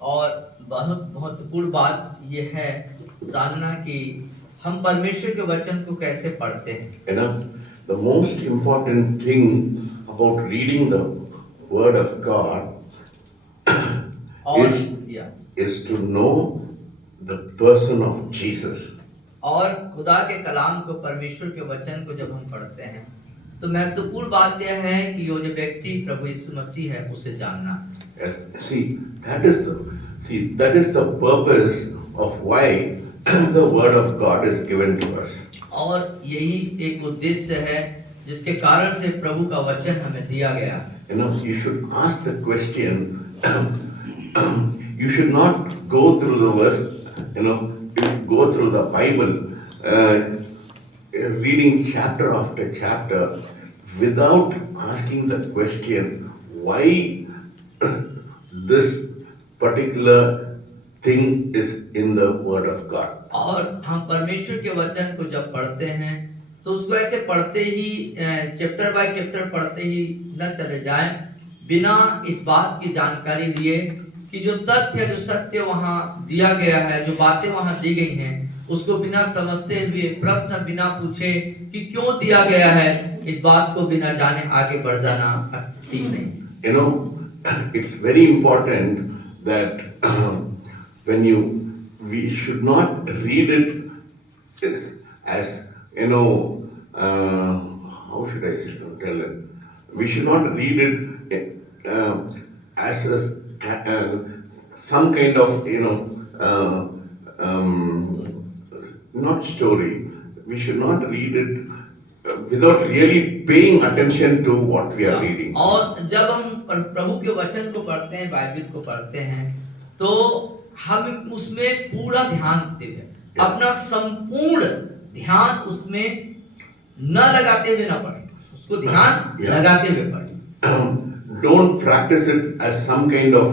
और बहुत महत्वपूर्ण बात यह है जानना कि हम परमेश्वर के वचन को कैसे पढ़ते हैं। You know, the most important thing about reading the Word of God और is to know the person of Jesus. और खुदा के कलाम को, परमेश्वर के वचन को जब हम पढ़ते हैं तो महत्वपूर्ण बात यह है कि जो व्यक्ति प्रभु यीशु मसीह है उसे जानना। That is the purpose of why the Word of God is given to us. और यही एक उद्देश्य है जिसके कारण से प्रभु का वचन हमें दिया गया। You know, you should ask the question. You should not go through the verse. You know, go through the Bible, reading chapter after chapter, without asking the question why this particular thing is in the Word of God. और हम परमेश्वर के वचन को जब पढ़ते हैं तो उसको ऐसे पढ़ते ही चैप्टर बाय चैप्टर पढ़ते ही न चले जाएं बिना इस बात की जानकारी लिए कि जो तथ्य, जो सत्य वहाँ दिया गया है, जो बातें वहाँ दी गई हैं, उसको बिना समझते हुए, प्रश्न बिना पूछे कि क्यों दिया गया है, इस बात को बिना जाने आगे बढ़ जाना ठीक नहीं। You know, it's very important that we should not read it as you know, how should I tell it? We should not read it as some kind of not story. We should not read it without really paying attention to what we are reading. और जब हम प्रभु के वचन को पढ़ते हैं, Bible को पढ़ते हैं, तो हम उसमें पूरा ध्यान देते हैं, अपना संपूर्ण ध्यान उसमें न लगाते हुए न पढ़ें, उसको ध्यान लगाते हुए पढ़ें। Don't practice it as some kind of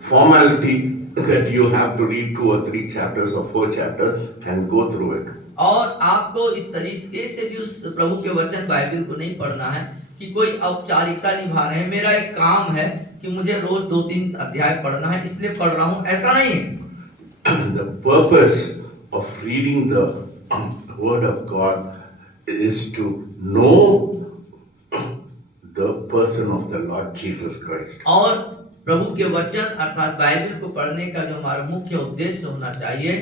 formality that you have to read 2 or 3 chapters or 4 chapters and go through it. और आपको इस तरीके से भी उस प्रभु के वचन बाइबल को नहीं पढ़ना है कि कोई औपचारिकता निभा रहे हैं, मेरा एक काम है कि मुझे रोज 2-3 अध्याय पढ़ना है इसलिए पढ़ रहा हूँ, ऐसा नहीं है। The purpose of reading the Word of God is to know the person of the Lord Jesus Christ. और प्रभु के वचन अर्थात बाइबल को पढ़ने का जो हमारा मुख्य उद्देश्य होना चाहिए,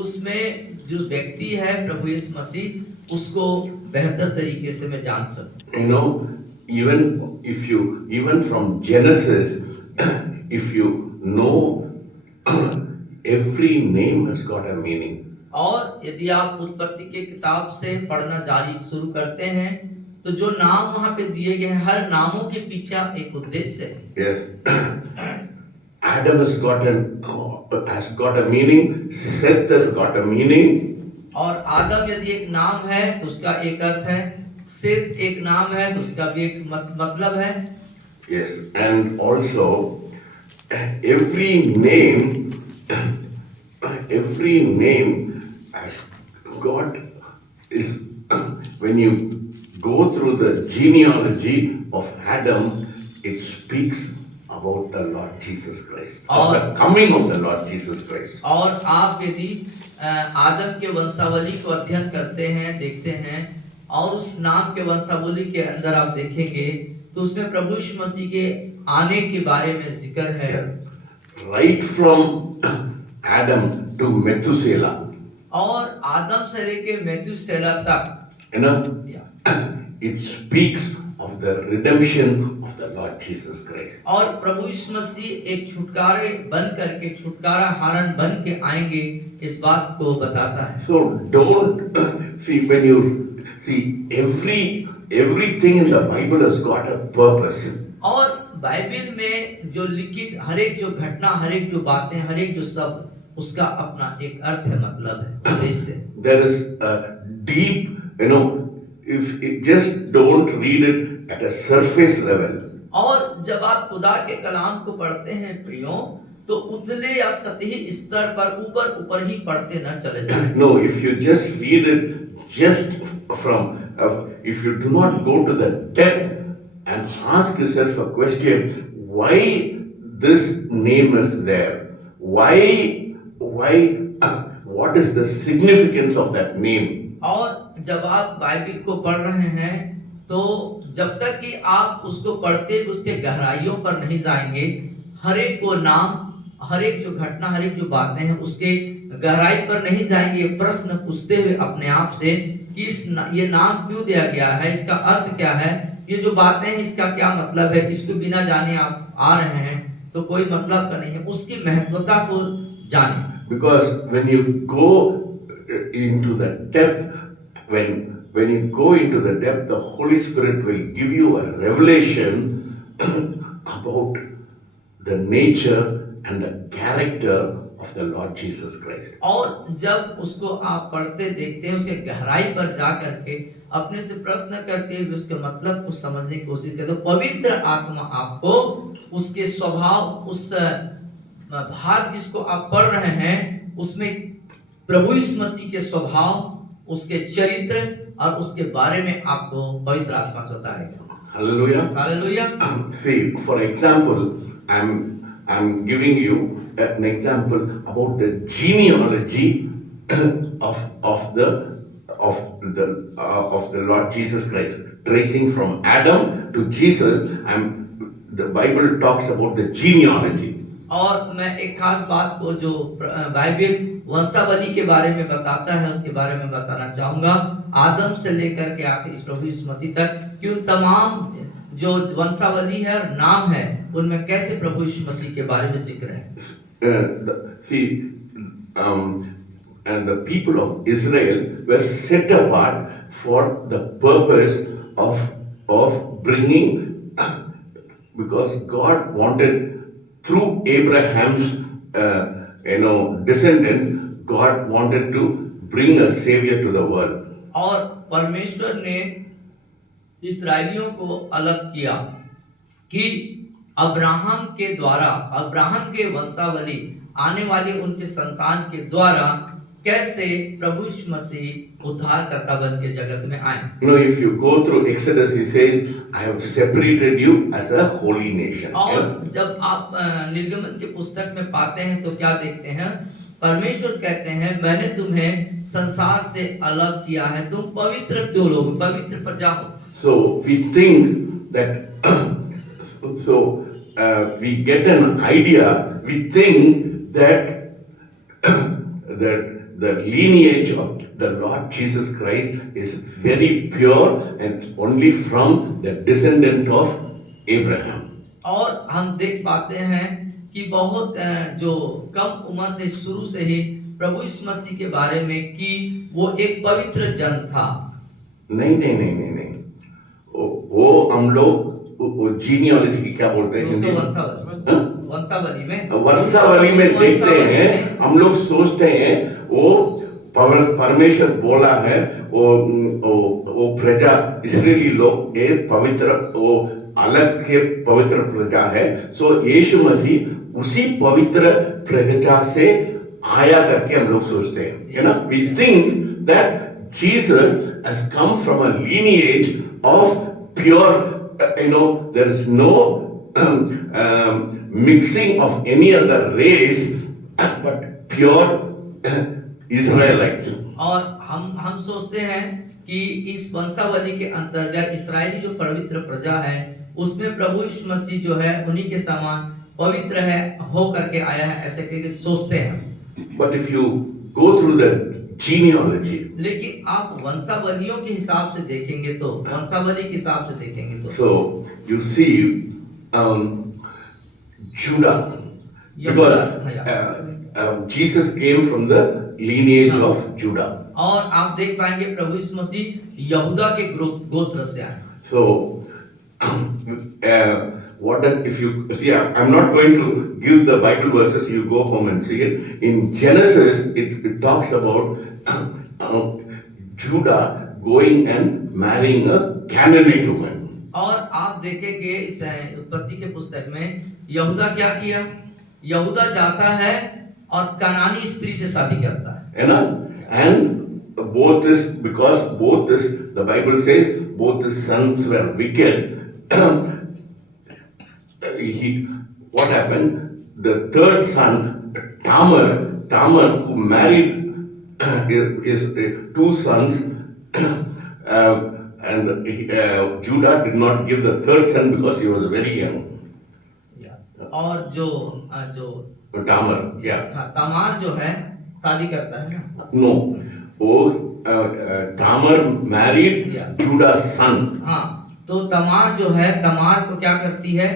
उसमें जो व्यक्ति है प्रभु यीशु मसीह, उसको बेहतर तरीके से मैं जान सकूं। You know, even from Genesis, if you know, every name has got a meaning. और यदि आप उत्पत्ति के किताब से पढ़ना जारी शुरू करते हैं तो जो नाम वहाँ पे दिए गए हैं, हर नामों के पीछे एक उद्देश्य है। Yes. Adam has got a meaning. Seth has got a meaning. और आदम यदि एक नाम है तो उसका एक अर्थ है, सेत एक नाम है तो उसका भी एक मतलब है। Yes, and also every name has God is when you go through the genealogy of Adam, it speaks about the Lord Jesus Christ, of the coming of the Lord Jesus Christ. और आप यदि आदम के वंशावली को अध्ययन करते हैं, देखते हैं, और उस नाम के वंशावली के अंदर आप देखेंगे तो उसमें प्रभु यीशु मसीह के आने के बारे में जिक्र है। Right from Adam to Methuselah. और आदम से लेके मेथुसेला तक, it speaks of the redemption of the Lord Jesus Christ. और प्रभु यीशु मसीह एक छुटकारे बन करके, छुटकारा हारन बन के आएंगे, इस बात को बताता है। So don't see when you see everything in the Bible has got a purpose. और बाइबल में जो लिखित हर एक जो घटना, हर एक जो बातें, हर एक जो शब्द, उसका अपना एक अर्थ है, मतलब है, उद्देश्य। There is a deep, if it just don't read it at a surface level. और जब आप खुदा के कलाम को पढ़ते हैं प्रियो, तो उथले या सतही स्तर पर ऊपर ही पढ़ते न चले जाएं। No, if you just read it just from, if you do not go to the depth and ask yourself a question, why this name is there? Why, what is the significance of that name? और जब आप Bible को पढ़ रहे हैं तो जब तक कि आप उसको पढ़ते उसके गहराइयों पर नहीं जाएंगे, हर एक को नाम, हर एक जो घटना, हर एक जो बातें हैं उसके गहराई पर नहीं जाएंगे, प्रश्न पूछते हुए अपने आप से कि ये नाम क्यों दिया गया है, इसका अर्थ क्या है, ये जो बातें हैं इसका क्या मतलब है, इसको बिना जाने आप आ रहे हैं तो कोई मतलब का नहीं है, उसकी महत्वता को जाने। Because when you go into the depth, when you go into the depth, the Holy Spirit will give you a revelation about the nature and the character of the Lord Jesus Christ. और जब उसको आप पढ़ते देखते हैं, उसके गहराई पर जा करके अपने से प्रश्न करते हुए उसके मतलब को समझने की कोशिश करते, तो पवित्र आत्मा आपको उसके स्वभाव, उस भाग जिसको आप पढ़ रहे हैं उसमें प्रभु यीशु मसीह के स्वभाव, उसके चरित्र और उसके बारे में आपको पवित्र आत्मा से बताएगा। Hallelujah. Hallelujah. See, for example, I'm giving you an example about the genealogy of the Lord Jesus Christ, tracing from Adam to Jesus. The Bible talks about the genealogy. और मैं एक खास बात को जो बाइबल वंशावली के बारे में बताता है उसके बारे में बताना चाहूंगा। आदम से लेकर के आखिर इस प्रभु यीशु मसीह तक कि उन तमाम जो वंशावली है और नाम है उनमें कैसे प्रभु यीशु मसीह के बारे में जिक्र है। And the people of Israel were set apart for the purpose of bringing, because God wanted through Abraham's descendants, God wanted to bring a savior to the world. और परमेश्वर ने इस्राएलियों को अलग किया कि अब्राहम के द्वारा, अब्राहम के वंशावली आने वाले उनके संतान के द्वारा कैसे प्रभु यीशु मसीह उद्धारकर्ता बन के जगत में आए। If you go through Exodus, he says, I have separated you as a holy nation. और जब आप निर्गमन के पुस्तक में पाते हैं तो क्या देखते हैं, परमेश्वर कहते हैं मैंने तुम्हें संसार से अलग किया है, तुम पवित्र क्यों लोग, पवित्र प्रजा हो। So we think that we get an idea, we think that the lineage of the Lord Jesus Christ is very pure and only from the descendant of Abraham. और हम देख पाते हैं कि बहुत जो कम उम्र से शुरू से ही प्रभु यीशु मसीह के बारे में कि वो एक पवित्र जन था। नहीं, वो हम लोग जीनियोलॉजी की क्या बोलते हैं, वंशावली में देखते हैं, हम लोग सोचते हैं वो परमेश्वर बोला है वो प्रजा इस्राएली लोग एक पवित्र, वो अलग के पवित्र प्रजा है। सो यीशु मसीह उसी पवित्र प्रजा से आया करके हम लोग सोचते हैं, है ना। We think that Jesus has come from a lineage of pure, there is no mixing of any other race but pure Israelites. और हम सोचते हैं कि इस वंशावली के अंतर्गत इस्राएली जो पवित्र प्रजा है उसमें प्रभु यीशु मसीह जो है उन्हीं के समान पवित्र है हो करके आया है, ऐसे करके सोचते हैं। But if you go through the genealogy, लेकिन आप वंशावलियों के हिसाब से देखेंगे तो, वंशावली के हिसाब से देखेंगे तो, so you see Judah, because Jesus came from the lineage of Judah. और आप देख पाएंगे प्रभु यीशु मसीह यहूदा के गोत्र से आए। So what does, if you see, I'm not going to give the Bible verses, you go home and see it. In Genesis it talks about Judah going and marrying a Canaanite woman. और आप देखेंगे इस उत्पत्ति के पुस्तक में यहूदा क्या किया, यहूदा जाता है और कनानी स्त्री से शादी करता है, है ना। And both is, because both is, the Bible says both his sons were wicked. what happened? The third son, Tamar, who married his two sons, and Judah did not give the third son because he was very young. और जो Tamar, yeah. हाँ, तमार जो है शादी करता है ना। No, Tamar married Yeah. Judah's son. हाँ, तो तमार जो है, तमार को क्या करती है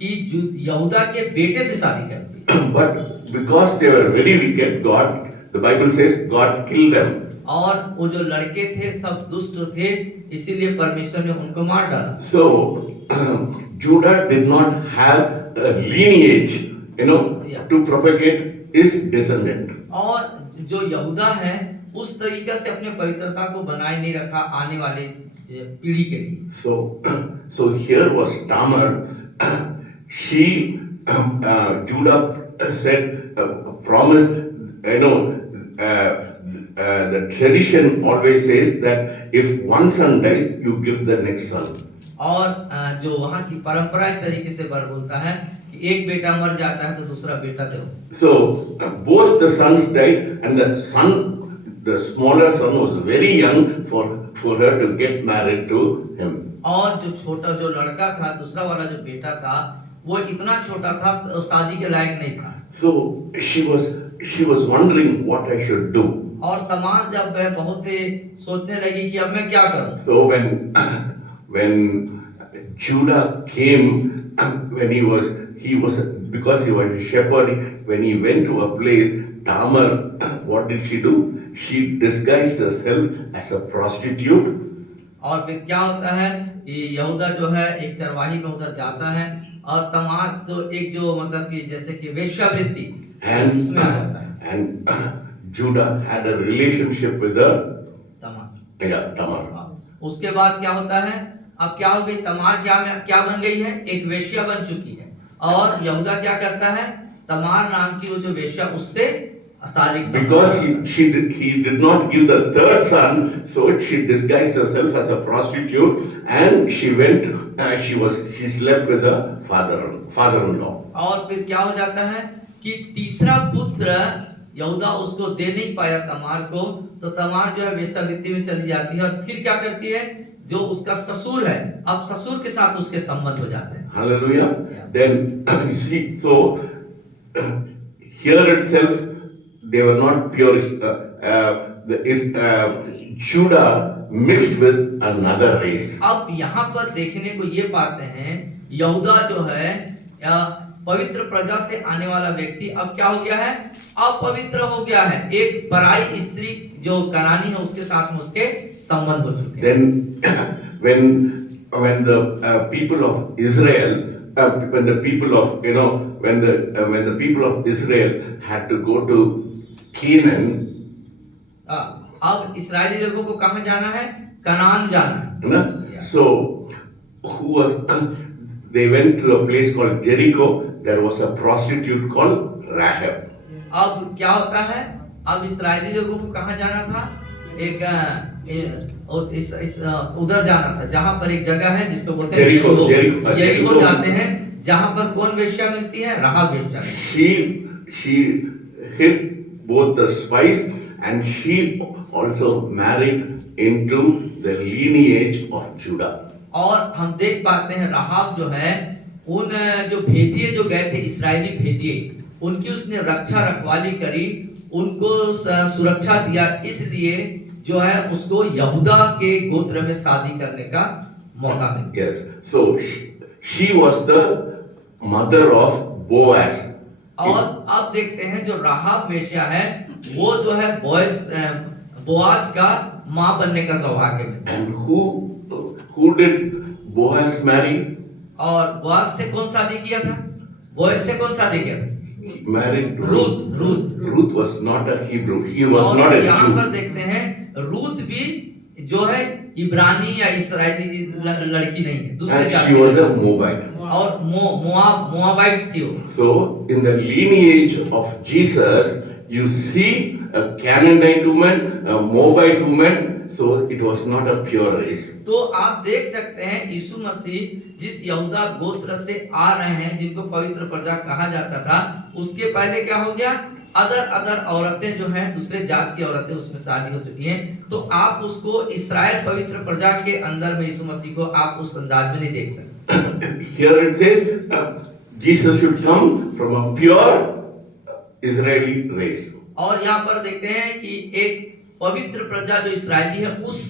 कि यहूदा के बेटे से शादी करती है। But because they were very wicked, the Bible says God killed them. और वो जो लड़के थे सब दुष्ट थे, इसीलिए परमेश्वर ने उनको मार डाला। So Judah did not have a lineage, Yeah. to propagate his descendant. और जो यहूदा है उस तरीके से अपने पवित्रता को बनाए नहीं रखा आने वाले पीढ़ी के लिए। So here was Tamar. She, Judah said, promised, the tradition always says that if one son dies, you give the next son. और जो वहाँ की परंपरा इस तरीके से बर बोलता है कि एक बेटा मर जाता है तो दूसरा बेटा दो। So both the sons died, and the smaller son was very young for her to get married to him. और जो छोटा जो लड़का था, दूसरा वाला जो बेटा था, वो इतना छोटा था तो शादी के लायक नहीं था। So she was wondering what I should do. और तमार जब वह बहुत ही सोचने लगी कि अब मैं क्या करूं। So when Judah came, when he was because he was a shepherd, when he went to a place, Tamar, what did she do? She disguised herself as a prostitute. और फिर क्या होता है कि यहूदा जो है एक चरवाही में उधर जाता है और तमार तो एक जो मतलब कि जैसे कि वेश्यावृत्ति उसमें आ जाता है। And Judah had a relationship with her. Tamar. उसके बाद क्या होता है, अब क्या हो गई, तमार क्या बन गई है, एक वेश्या बन चुकी है। और यहूदा क्या करता है, तमार नाम की वो जो वेश्या उससे शारीरिक because he did not give the third son, so she disguised herself as a prostitute, and she slept with her father-in-law. और फिर क्या हो जाता है कि तीसरा पुत्र यहूदा उसको दे नहीं पाया तमार को, तो तमार जो है वेश्यावृत्ति में चली जाती है। और फिर क्या करती है, जो उसका ससुर है, अब ससुर के साथ उसके संबंध हो जाते हैं। Hallelujah. Then you see, so here itself they were not pure. Judah mixed with another race. अब यहाँ पर देखने को ये पाते हैं, यहूदा जो है पवित्र प्रजा से आने वाला व्यक्ति अब क्या हो गया है, अपवित्र हो गया है। एक पराई स्त्री जो कनानी है उसके साथ में उसके संबंध हो चुके हैं। Then when the people of Israel, when the people of Israel had to go to Canaan, अब इस्राएली लोगों को कहाँ जाना है, कनान जाना है। So they went to a place called Jericho. There was a prostitute called Rahab. अब क्या होता है, अब इस्राएली लोगों को कहाँ जाना था, एक उधर जाना था जहाँ पर एक जगह है जिसको बोलते हैं यरीहो जाते हैं, जहाँ पर कौन वेश्या मिलती है, राहाब वेश्या। She hid both the spies and she also married into the lineage of Judah. और हम देख पाते हैं राहाब जो है, उन जो भेदिए जो गए थे, इस्राएली भेदिए, उनकी उसने रखवाली करी, उनको सुरक्षा दिया, इसलिए जो है उसको यहूदा के गोत्र में शादी करने का मौका मिला। Yes, so she was the mother of Boaz. और अब देखते हैं जो राहाब वेश्या है, वो जो है बोआज का माँ बनने का सौभाग्य मिला। And who did Boaz marry? और बोआज से कौन शादी किया था, बोआज से कौन शादी किया था, He married Ruth. Ruth was not a Hebrew. He was not a Jew. यहाँ पर देखते हैं रूथ भी जो है इब्रानी या इस्राएली लड़की नहीं है, दूसरे And जाति she was a Moabite. और मोआबाइट्स थी वो। So in the lineage of Jesus, you see a Canaanite woman, a Moabite woman, so it was not a pure race. तो आप देख सकते हैं यीशु मसीह जिस यहूदा गोत्र से आ रहे हैं, जिनको पवित्र प्रजा कहा जाता था, उसके पहले क्या हो गया, अदर औरतें जो हैं, दूसरे जात की औरतें उसमें शादी हो चुकी हैं। तो आप उसको इस्राएल पवित्र प्रजा के अंदर में यीशु मसीह को आप उस अंदाज में नहीं देख सकते। Here it says Jesus should come from a pure Israeli race. और यहाँ पर देखते हैं कि एक पवित्र प्रजा जो इस्राएली है, उस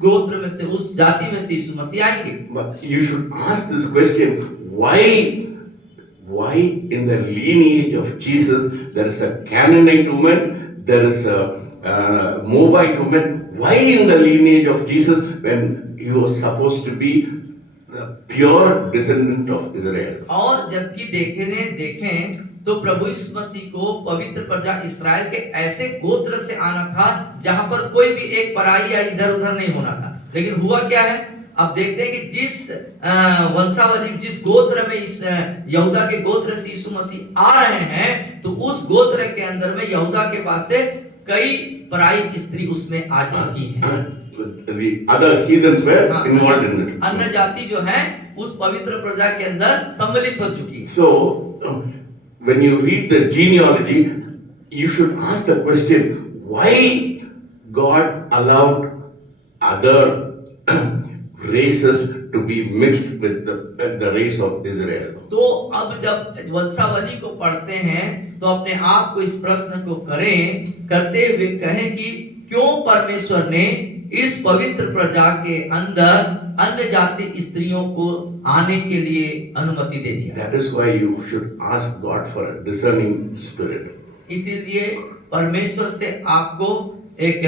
गोत्र में से, उस जाति में से यीशु मसीह आएंगे। But you should ask this question: why in the lineage of Jesus there is a Canaanite woman, there is a Moabite woman? Why in the lineage of Jesus when he was supposed to be the pure descendant of Israel? और जबकि देखें तो प्रभु यीशु मसीह को पवित्र प्रजा इस्राएल के ऐसे गोत्र से आना था जहां पर कोई भी एक पराई या इधर उधर नहीं होना था। लेकिन हुआ क्या है, अब देखते हैं कि जिस वंशावली, जिस गोत्र में इस यहूदा के गोत्र से यीशु मसीह आ रहे हैं, तो उस गोत्र के अंदर में यहूदा के पास से कई पराई स्त्री उसमें आ चुकी हैं। The other heathens were involved in it. अन्य जाति जो है उस पवित्र प्रजा के अंदर सम्मिलित हो चुकी है। So when you read the genealogy, you should ask the question: why God allowed other races to be mixed with the race of Israel? तो अब जब वंशावली को पढ़ते हैं तो अपने आप को इस प्रश्न को करते हुए कहें कि क्यों परमेश्वर ने इस पवित्र प्रजा के अंदर अन्य जाति स्त्रियों को आने के लिए अनुमति दे दिया। That is why you should ask God for a discerning spirit. इसीलिए परमेश्वर से आपको एक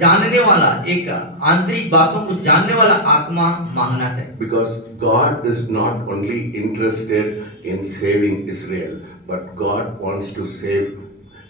जानने वाला, एक आंतरिक बातों को जानने वाला आत्मा मांगना चाहिए। Because God is not only interested in saving Israel, but God wants to save.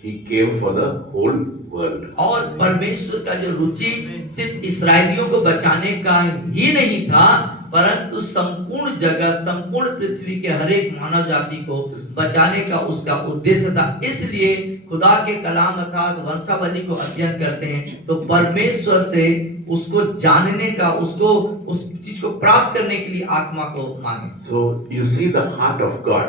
He came for the whole world. और परमेश्वर का जो रुचि सिर्फ इस्राएलियों को बचाने का ही नहीं था, परंतु संपूर्ण जगत, संपूर्ण पृथ्वी के हर एक मानव जाति को बचाने का उसका उद्देश्य था। इसलिए खुदा के कलाम अर्थात वंशावली को अध्ययन करते हैं तो परमेश्वर से उसको जानने का, उसको उस चीज को प्राप्त करने के लिए आत्मा को मांगे। So you see the heart of God.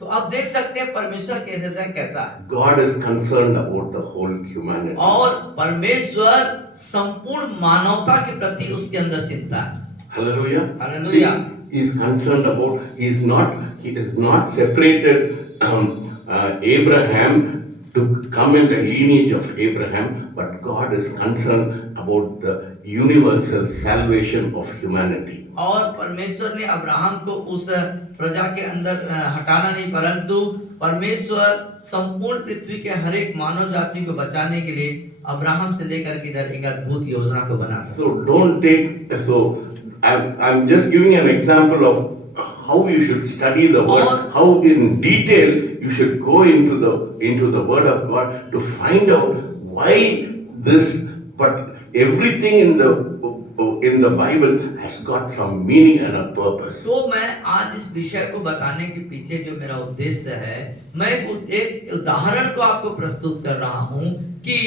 तो अब देख सकते हैं परमेश्वर के हृदय कैसा है। God is concerned about the whole humanity. और परमेश्वर संपूर्ण मानवता के प्रति उसके अंदर चिंता है। Hallelujah. Hallelujah. See, he is concerned about. He is not separated Abraham to come in the lineage of Abraham, but God is concerned about the universal salvation of humanity. और परमेश्वर ने अब्राहम को उस प्रजा के अंदर हटाना नहीं, परंतु परमेश्वर संपूर्ण पृथ्वी के हर एक मानव जाति को बचाने के लिए अब्राहम से लेकर के इधर एक अद्भुत योजना को बना। So don't take. So I'm just giving an example of how you should study the word, how in detail you should go into the word of God to find out why this. But everything in the Bible has got some meaning and a purpose. तो मैं आज इस विषय को बताने के पीछे जो मेरा उद्देश्य है, मैं एक उदाहरण को आपको प्रस्तुत कर रहा हूँ कि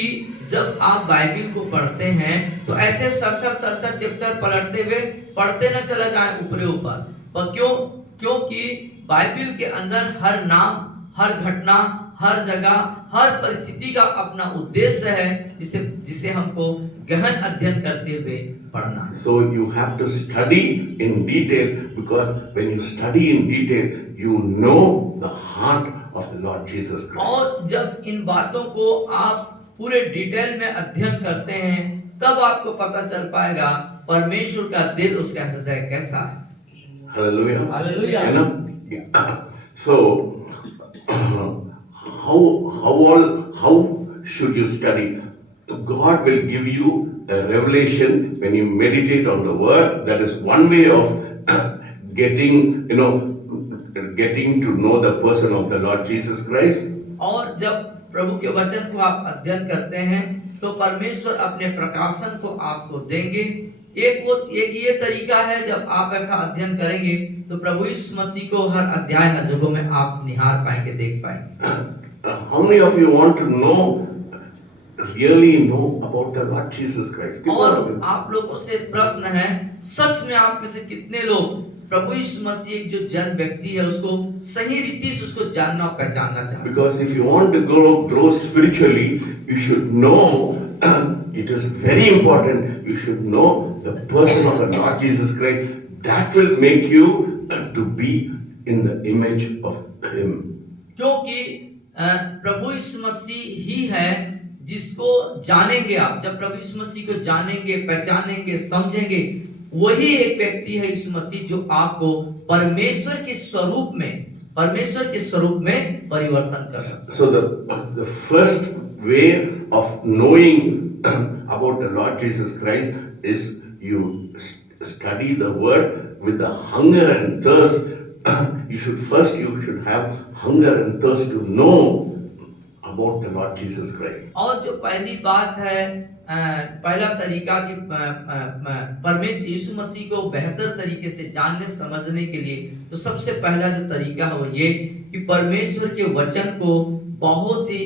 जब आप बाइबल को पढ़ते हैं तो ऐसे सरसर चैप्टर पलटते हुए पढ़ते न चला जाए ऊपरे ऊपर। पर क्योंकि बाइबल के अंदर हर नाम, हर घटना, हर जगह, हर परिस्थिति का अपना उद्देश्य है जिसे हमको गहन अध्ययन करते हुए पढ़ना है। So you have to study in detail, because when you study in detail, you know the heart of the Lord Jesus Christ. और जब इन बातों को आप पूरे डिटेल में अध्ययन करते हैं तब आपको पता चल पाएगा परमेश्वर का दिल, उसका हृदय कैसा है। Hallelujah. Hallelujah. You know? So how should you study? God will give you a revelation when you meditate on the word. That is one way of getting to know the person of the Lord Jesus Christ. और जब प्रभु के वचन को आप अध्ययन करते हैं तो परमेश्वर अपने प्रकाशन को आपको देंगे। एक ये तरीका है, जब आप ऐसा अध्ययन करेंगे तो प्रभु यीशु मसीह को हर अध्याय, हर जगह में आप निहार पाएंगे, देख पाएंगे। How many of you want to know really know about the Lord Jesus Christ? और आप लोगों से प्रश्न है, सच में आप में से कितने लोग प्रभु यीशु मसीह एक जो जन व्यक्ति है उसको सही रीति से उसको जानना और पहचानना चाहते हैं? Because if you want to grow spiritually, you should know, it is very important, you should know the person of the Lord Jesus Christ. That will make you to be in the image of Him. क्योंकि प्रभु यीशु मसीह ही है जिसको जानेंगे आप। जब प्रभु यीशु मसीह को जानेंगे, पहचानेंगे, समझेंगे, वही एक व्यक्ति है यीशु मसीह जो आपको परमेश्वर के स्वरूप में परिवर्तन कर सकता है। So the first way of knowing about the Lord Jesus Christ is you study the word with the hunger and thirst. You should have hunger and thirst to know about the Lord Jesus Christ. और जो पहली बात है, पहला तरीका कि परमेश्वर यीशु मसीह को बेहतर तरीके से जानने समझने के लिए तो सबसे पहला जो तरीका है वो ये कि परमेश्वर के वचन को बहुत ही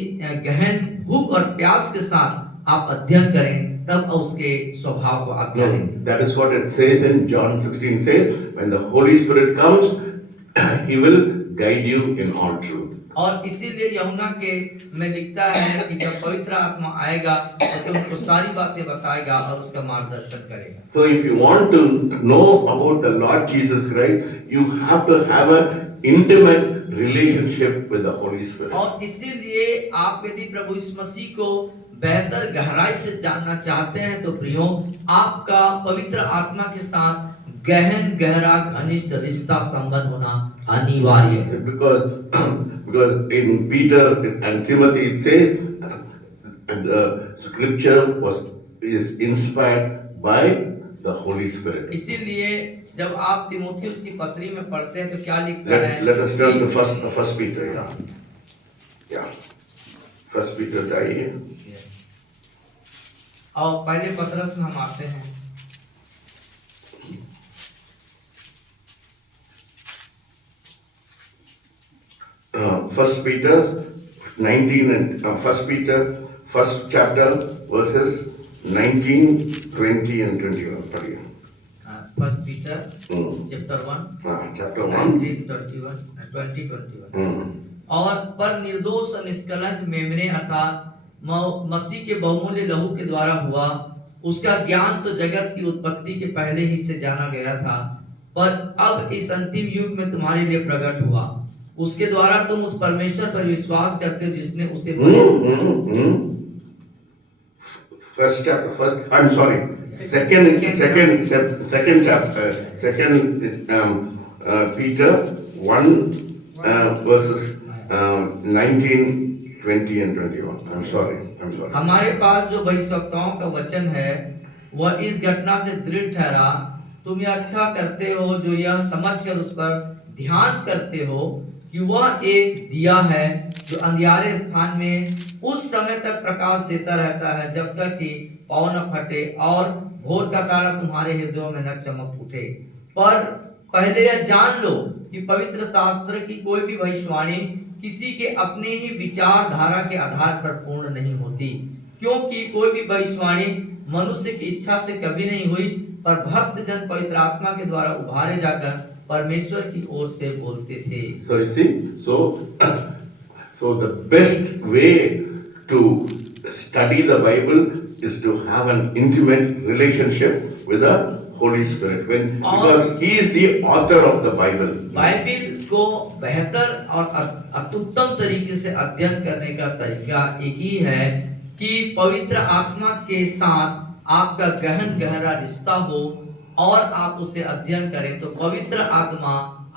गहन भूख और प्यास के साथ आप अध्ययन करें, तब उसके स्वभाव को आप जानेंगे। That is what it says in John 16 says, when the Holy Spirit comes, He will guide you in all truth. और इसीलिए यूहन्ना के में लिखता है कि जब पवित्र आत्मा आएगा तो तुमको सारी बातें बताएगा और उसका मार्गदर्शन करेगा। So if you want to know about the Lord Jesus Christ, you have to have an intimate relationship with the Holy Spirit. और इसीलिए आप यदि प्रभु यीशु मसीह को बेहतर गहराई से जानना चाहते हैं तो प्रियो, आपका पवित्र आत्मा के साथ गहन गहरा घनिष्ठ रिश्ता संबंध होना अनिवार्य है। Because in Peter and Timothy it says the scripture is inspired by the Holy Spirit. इसीलिए जब आप तीमुथियुस की पत्री में पढ़ते हैं तो क्या लिखता है? Let us turn to first Peter. Yeah. First Peter जाइए। और पहले पत्रस में हम आते हैं। First Peter 19 and First Peter first chapter verses 19, 20 and 21. पढ़िए। First Peter chapter 1 chapter 19, 21 and 20, 21। और पर निर्दोष और निष्कलंक मेमने अर्थात मसीह के बहुमूल्य लहू के द्वारा हुआ, उसका ज्ञान तो जगत की उत्पत्ति के पहले ही से जाना गया था, पर अब इस अंतिम युग में तुम्हारे लिए प्रकट हुआ। उसके द्वारा तुम उस परमेश्वर पर विश्वास करते हो जिसने उसे First chapter, I'm sorry, second chapter, Peter 1 verses 19, 20 and 21. I'm sorry. हमारे पास जो भविष्यवक्ताओं का वचन है वह इस घटना से दृढ़ ठहरा, तुम यह अच्छा करते हो जो यह समझकर उस पर ध्यान करते हो कि वह एक दिया है जो अंधियारे स्थान में उस समय तक प्रकाश देता रहता है जब तक कि पौ न फटे और भोर का तारा तुम्हारे हृदयों में न चमक उठे। पर पहले यह जान लो कि पवित्र शास्त्र की कोई भी भविष्यवाणी किसी के अपने ही विचारधारा के आधार पर पूर्ण नहीं होती, क्योंकि कोई भी भविष्यवाणी मनुष्य की इच्छा से कभी नहीं हुई, पर भक्त जन पवित्र आत्मा के द्वारा उभारे जाकर परमेश्वर की ओर से बोलते थे। So you see, so the best way to study the Bible is to have an intimate relationship with the Holy Spirit, because He is the author of the Bible. Bible को बेहतर और अत्युत्तम तरीके से अध्ययन करने का तरीका एक ही है कि पवित्र आत्मा के साथ आपका गहन गहरा रिश्ता हो और आप उसे अध्ययन करें, तो पवित्र आत्मा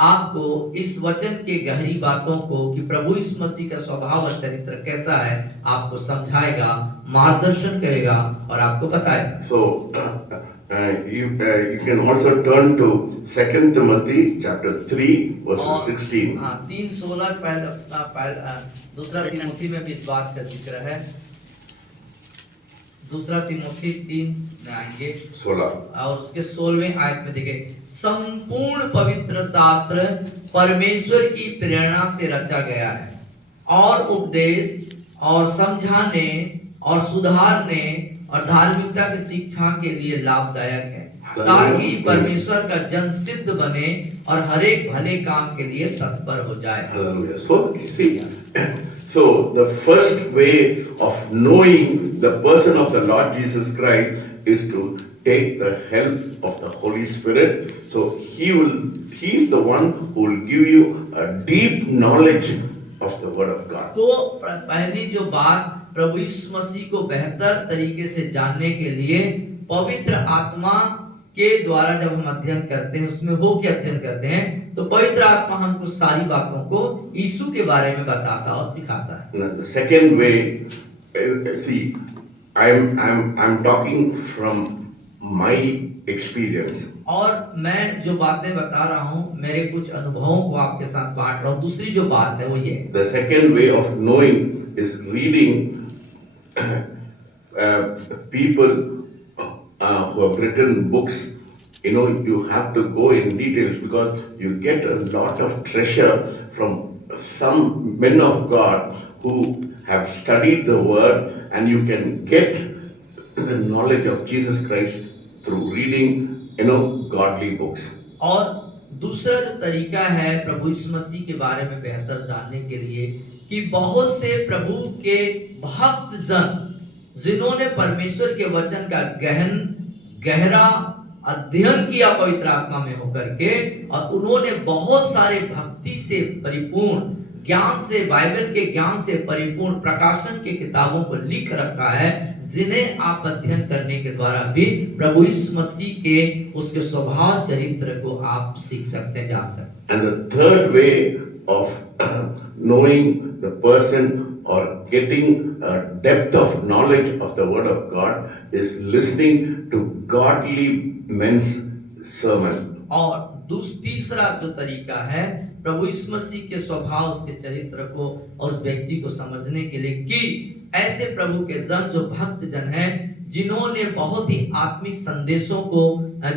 आपको इस वचन के गहरी बातों को कि प्रभु यीशु मसीह का स्वभाव और चरित्र कैसा है आपको समझाएगा, मार्गदर्शन करेगा और आपको बताएगा। So you can also turn to 2 Timothy chapter 3 verses 16. 3:16 पहला दूसरा तीमुथी में भी इस बात का जिक्र है। दूसरा तीमुथी 3 में आएंगे 16 और उसके 16वें आयत में देखें, संपूर्ण पवित्र शास्त्र परमेश्वर की प्रेरणा से रचा गया है और उपदेश और समझाने और सुधारने और धार्मिकता की शिक्षा के लिए लाभदायक है, ताकि परमेश्वर का जन सिद्ध बने और हर एक भले काम के लिए तत्पर हो जाए। Hallelujah. So, you see, so the first way of knowing the person of the Lord Jesus Christ is to take the help of the Holy Spirit. So He is the one who will give you a deep knowledge of the Word of God. तो पहली जो बात, प्रभु यीशु मसीह को बेहतर तरीके से जानने के लिए पवित्र आत्मा के द्वारा जब हम अध्ययन करते हैं, उसमें हो के अध्ययन करते हैं, तो पवित्र आत्मा हमको सारी बातों को यीशु के बारे में बताता और सिखाता है। Now, the second way, see, I'm talking from my experience. और मैं जो बातें बता रहा हूँ, मेरे कुछ अनुभवों को आपके साथ बांट रहा हूँ। दूसरी जो बात है वो ये है, The second way of knowing is reading people who have written books. You know, you have to go in details because you get a lot of treasure from some men of God who have studied the Word, and you can get the knowledge of Jesus Christ through reading, godly books. और दूसरा जो तरीका है प्रभु यीशु मसीह के बारे में बेहतर जानने के लिए, कि बहुत से प्रभु के भक्त जन जिन्होंने परमेश्वर के वचन का गहरा अध्ययन किया पवित्र आत्मा में होकर के, और उन्होंने बहुत सारे भक्ति से परिपूर्ण ज्ञान से, बाइबल के ज्ञान से परिपूर्ण प्रकाशन के किताबों को लिख रखा है, जिन्हें आप अध्ययन करने के द्वारा भी प्रभु यीशु मसीह के उसके स्वभाव चरित्र को आप सीख सकते हैं, जान सकते हैं। And the third way of knowing the person or getting a depth of knowledge of the Word of God is listening to godly men's sermon. और तीसरा जो तरीका है प्रभु यीशु मसीह के स्वभाव, उसके चरित्र को और उस व्यक्ति को समझने के लिए, कि ऐसे प्रभु के जन जो भक्त जन हैं, जिन्होंने बहुत ही आत्मिक संदेशों को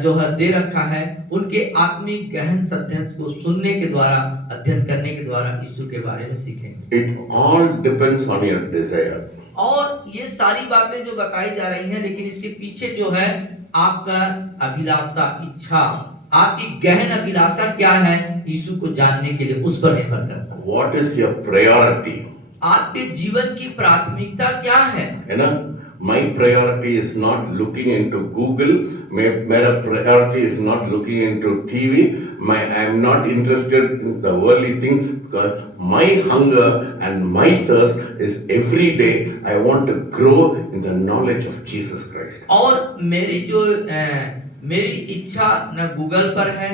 जो है दे रखा है, उनके आत्मिक गहन संदेश को सुनने के द्वारा, अध्ययन करने के द्वारा यीशु के बारे में सीखेंगे। It all depends on your desire. और ये सारी बातें जो बताई जा रही हैं, लेकिन इसके पीछे जो है आपका अभिलाषा, इच्छा, आपकी गहन अभिलाषा क्या है यीशु को जानने के लिए, उस पर निर्भर करता है। What is your priority? आपके जीवन की प्राथमिकता क्या है? My priority is not looking into Google. My priority is not looking into TV. I am not interested in the worldly things, because my hunger and my thirst is every day I want to grow in the knowledge of Jesus Christ. और मेरी इच्छा न Google पर है,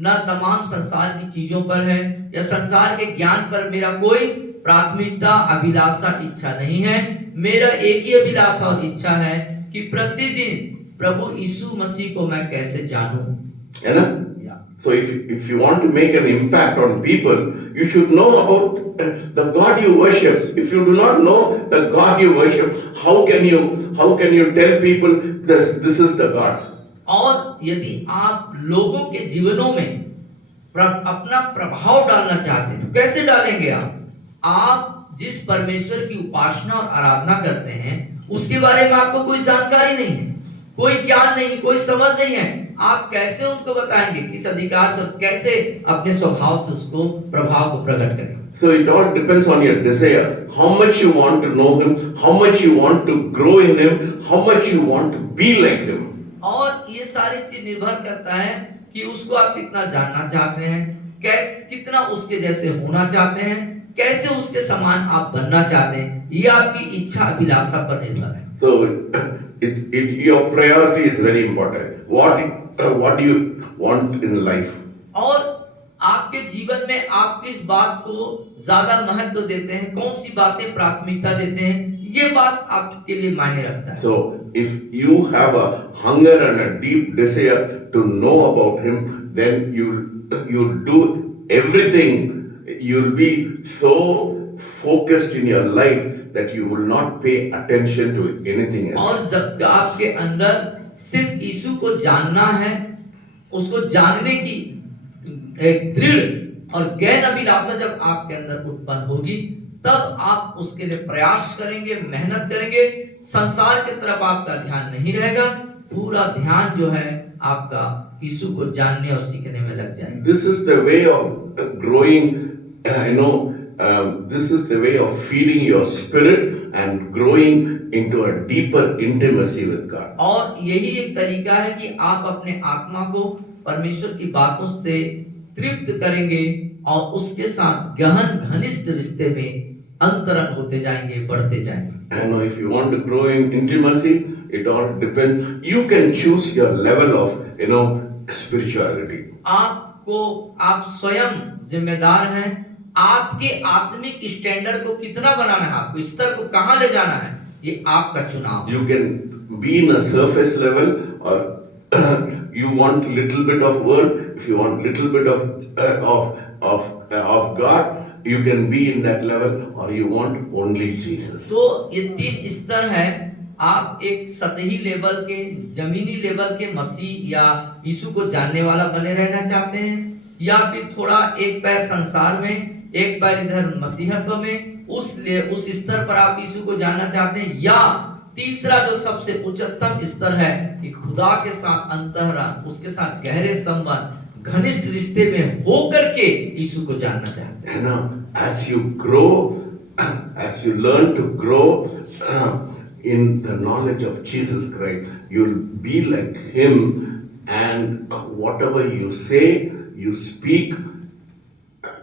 न तमाम संसार की चीजों पर है, या संसार के ज्ञान पर मेरा कोई प्राथमिकता, अभिलाषा, इच्छा नहीं है। मेरा एक ही अभिलाषा और इच्छा है कि प्रतिदिन प्रभु यीशु मसीह को मैं कैसे जानूं। है ना? So if you want to make an impact on people, you should know about the God you worship. If you do not know the God you worship, how can you tell people this is the God? और यदि आप लोगों के जीवनों में अपना प्रभाव डालना चाहते हैं, तो कैसे डालेंगे आप जिस परमेश्वर की उपासना और आराधना करते हैं, उसके बारे में आपको कोई जानकारी नहीं है, कोई ज्ञान नहीं, कोई समझ नहीं है, आप कैसे उनको बताएंगे, किस अधिकार से, कैसे अपने स्वभाव से उसको प्रभाव को प्रकट करेंगे? So it all depends on your desire, how much you want to know Him, how much you want to grow in Him, how much you want to be like Him. और ये सारी चीज निर्भर करता है कि उसको आप कितना जानना चाहते हैं, कितना उसके जैसे होना चाहते हैं, कैसे उसके समान आप बनना चाहते हैं, ये आपकी इच्छा अभिलाषा पर निर्भर है। So your priority is very important. What do you want in life? और आपके जीवन में आप किस बात को ज्यादा महत्व देते हैं, कौन सी बातें प्राथमिकता देते हैं, ये बात आपके लिए मायने रखता है। So if you have a hunger and a deep desire to know about Him, then you'll do everything. You'll be so focused in your life that you will not pay attention to anything else. और जब आपके अंदर सिर्फ यीशु को जानना है, उसको जानने की एक दृढ़ और गहन अभिलाषा जब आपके अंदर उत्पन्न होगी, तब आप उसके लिए प्रयास करेंगे, मेहनत करेंगे, संसार की तरफ आपका ध्यान नहीं रहेगा, पूरा ध्यान जो है आपका यीशु को जानने और सीखने में लग जाएगा। This is the way of growing, this is the way of feeding your spirit and growing into a deeper intimacy with God. और यही एक तरीका है कि आप अपने आत्मा को परमेश्वर की बातों से तृप्त करेंगे और उसके साथ गहन घनिष्ठ रिश्ते में अंतरंग होते जाएंगे, बढ़ते जाएंगे। And if you want to grow in intimacy, it all depends. You can choose your level of, spirituality. आप स्वयं जिम्मेदार हैं, आपके आत्मिक स्टैंडर्ड को कितना बनाना है, आपको स्तर को कहां ले जाना है, ये आपका चुनाव। You can be in a surface level, or you want little bit of world. If you want little bit of God, you can be in that level, or you want only Jesus. तो ये तीन स्तर है। आप एक सतही level के, जमीनी लेवल के मसीह या यीशु को जानने वाला बने रहना चाहते हैं, या फिर थोड़ा एक पैर संसार में, एक पैर इधर मसीहत्व में, उस स्तर पर आप यीशु को जानना चाहते हैं, या तीसरा जो सबसे उच्चतम स्तर है कि खुदा के साथ अंतःकरण, उसके साथ गहरे संबंध, घनिष्ठ रिश्ते में होकर के यीशु को जानना चाहते हैं। As you grow, as you learn to grow in the knowledge of Jesus Christ, you'll be like Him, and whatever you say, you speak,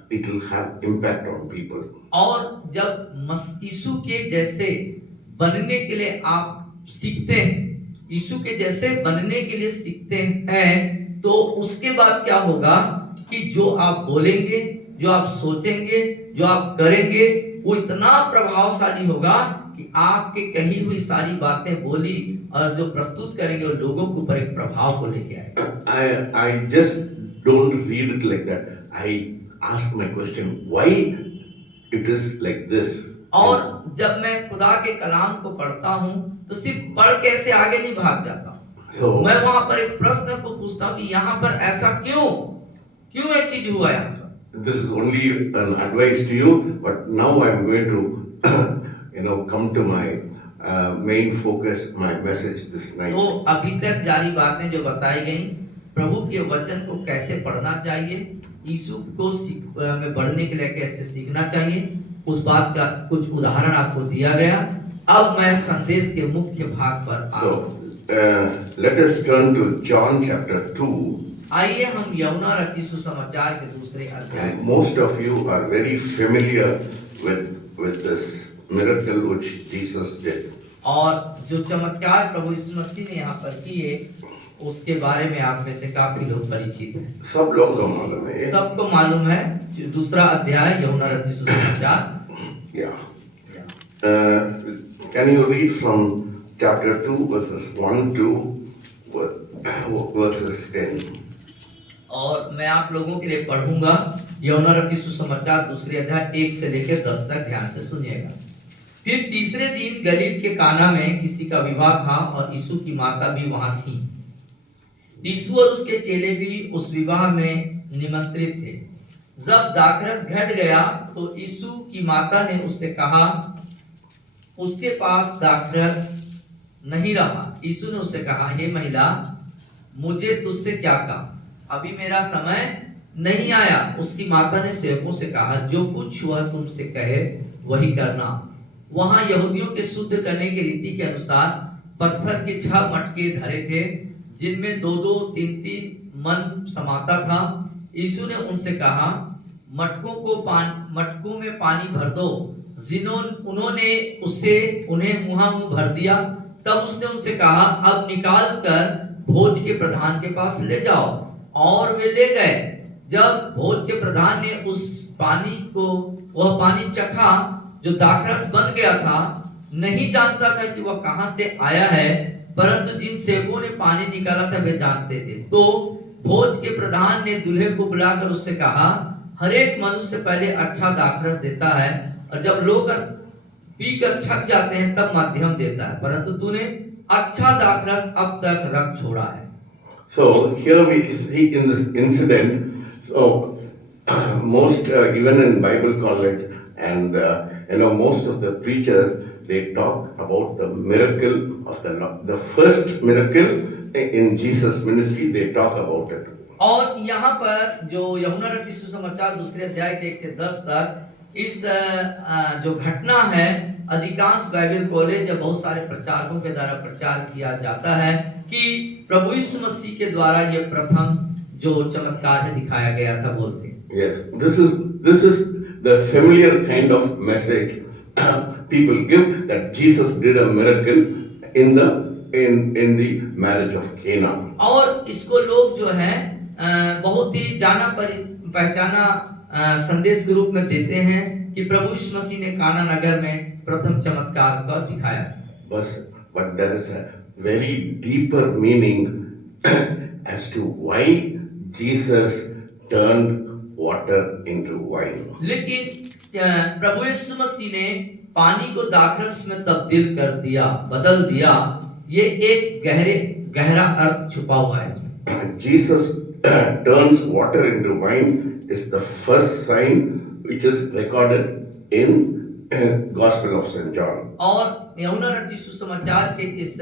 it will have impact on people. और जब यीशु के जैसे बनने के लिए आप सीखते हैं, यीशु के जैसे बनने के लिए सीखते हैं, तो उसके बाद क्या होगा कि जो आप बोलेंगे, जो आप सोचेंगे, जो आप करेंगे, वो इतना प्रभावशाली होगा कि आपके कही हुई सारी बातें बोली और जो प्रस्तुत करेंगे वो लोगों के ऊपर एक प्रभाव को लेके आएगा। I just don't read it like that. I ask my question, why it is like this? और जब मैं खुदा के कलाम को पढ़ता हूँ तो सिर्फ पढ़ के ऐसे आगे नहीं भाग जाता हूँ, मैं वहां पर एक प्रश्न को पूछता हूँ कि यहाँ पर ऐसा क्यों ये चीज हुआ यहाँ पर। This is only an advice to you, but now I am going to come to my main focus, my message this night. तो अभी तक जारी बातें जो बताई गई, प्रभु के वचन को कैसे पढ़ना चाहिए, यीशु को में बढ़ने के लिए कैसे सीखना चाहिए, उस बात का कुछ उदाहरण आपको दिया गया। अब मैं संदेश के मुख्य भाग पर let us turn to John chapter 2. आइए हम यूहन्ना रचित सुसमाचार के दूसरे अध्याय। Most of you are very familiar with this miracle which Jesus did. और जो चमत्कार प्रभु यीशु मसीह ने यहाँ पर किए, उसके बारे में आप में से काफी लोग परिचित हैं। सब लोगों को मालूम है। सबको मालूम है। दूसरा अध्याय यूहन्ना रचित सुसमाचार। Can you read from chapter 2 verses 1 to verses 10? और मैं आप लोगों के लिए पढ़ूंगा यूहन्ना रचित सुसमाचार दूसरे अध्याय 1 से लेकर 10 तक, ध्यान से सुनिएगा। फिर तीसरे दिन गलील के काना में किसी का विवाह था और यीशु की माता भी वहां थी। यीशु और उसके चेले भी उस विवाह में निमंत्रित थे। जब दाखरस घट गया तो यीशु की माता ने उससे कहा, उसके पास दाखरस नहीं रहा। यीशु ने उससे कहा, हे महिला, मुझे तुझसे क्या काम, अभी मेरा समय नहीं आया। उसकी माता ने सेवकों से कहा, जो कुछ वह तुमसे कहे वही करना। वहां यहूदियों के शुद्ध करने की रीति के अनुसार पत्थर के 6 मटके धरे थे, जिनमें 2-2, 3-3 मन समाता था। यीशु ने उनसे कहा, मटकों में पानी भर दो। उन्होंने उन्हें मुंह भर दिया। तब उसने उनसे कहा, अब निकाल कर भोज के प्रधान के पास ले जाओ। और वे ले गए। जब भोज के प्रधान ने वह पानी चखा जो दाखरस बन गया था, नहीं जानता था कि वह कहां से आया है, परंतु जिन सेवकों ने पानी निकाला था वे जानते थे। तो भोज के प्रधान ने दूल्हे को बुलाकर उससे कहा, हर एक मनुष्य पहले अच्छा दाखरस देता है, और जब लोग पीकर छक जाते हैं तब मध्यम देता है, परंतु तूने अच्छा दाखरस अब तक रख छोड़ा है। So here we see in this incident, most even in Bible college And most of the preachers, they talk about the miracle of the first miracle in Jesus' ministry. They talk about it. और यहाँ पर जो यूहन्ना रचित सुसमाचार दूसरे अध्याय के 1 से 10 तक इस जो घटना है, अधिकांश बाइबल कॉलेज या बहुत सारे प्रचारकों के द्वारा प्रचार किया जाता है कि प्रभु यीशु मसीह के द्वारा ये प्रथम जो चमत्कार है दिखाया गया था बोलते हैं। Yes, this is the familiar kind of message people give, that Jesus did a miracle in the marriage of Cana. और इसको लोग जो है बहुत ही जाना पहचाना संदेश के रूप में देते हैं कि प्रभु यीशु मसीह ने काना नगर में प्रथम चमत्कार को दिखाया। But there is a very deeper meaning as to why Jesus turned water into wine. लेकिन प्रभु यीशु मसीह ने पानी को दाखरस में तब्दील कर दिया, बदल दिया, ये एक गहरा अर्थ छुपा हुआ है इसमें। Jesus turns water into wine is the first sign which is recorded in Gospel of St. John. और यूहन्ना रचित सुसमाचार के इस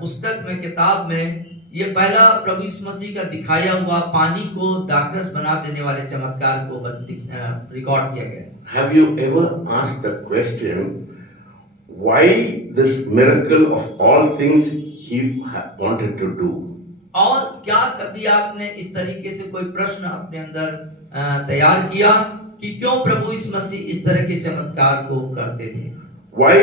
पुस्तक में, किताब में, ये पहला प्रभु यीशु मसीह का दिखाया हुआ पानी को दाखरस बना देने वाले चमत्कार को रिकॉर्ड किया गया। Have you ever asked the question why this miracle of all things he wanted to do? और क्या कभी आपने इस तरीके से कोई प्रश्न अपने अंदर तैयार किया कि क्यों प्रभु यीशु मसीह इस तरह के चमत्कार को करते थे? Why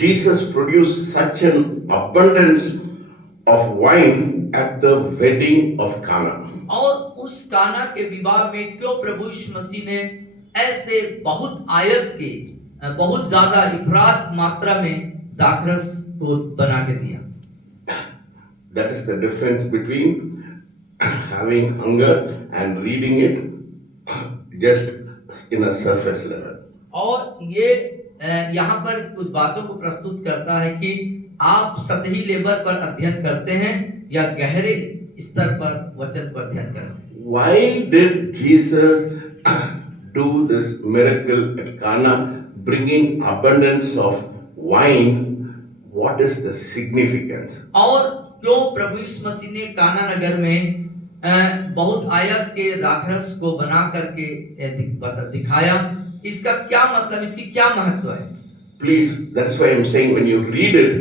Jesus produced such an abundance of wine at the wedding of Cana? और उस काना के विवाह में क्यों प्रभु यीशु मसीह ने ऐसे बहुत आयत के बहुत ज्यादा इफरात मात्रा में दाखरस को बना के दिया? That is the difference between having hunger and reading it just in a surface level. और ये यहाँ पर कुछ बातों को प्रस्तुत करता है कि आप सतही लेवल पर अध्ययन करते हैं या गहरे स्तर पर वचन को अध्ययन करते हैं। Why did Jesus do this miracle at Cana, bringing abundance of wine? What is the significance? और क्यों प्रभु यीशु मसीह ने काना नगर में बहुत आयत के दाखरस को बना करके दिखाया? इसका क्या मतलब, इसकी क्या महत्व है? Please, that's why I'm saying when you read it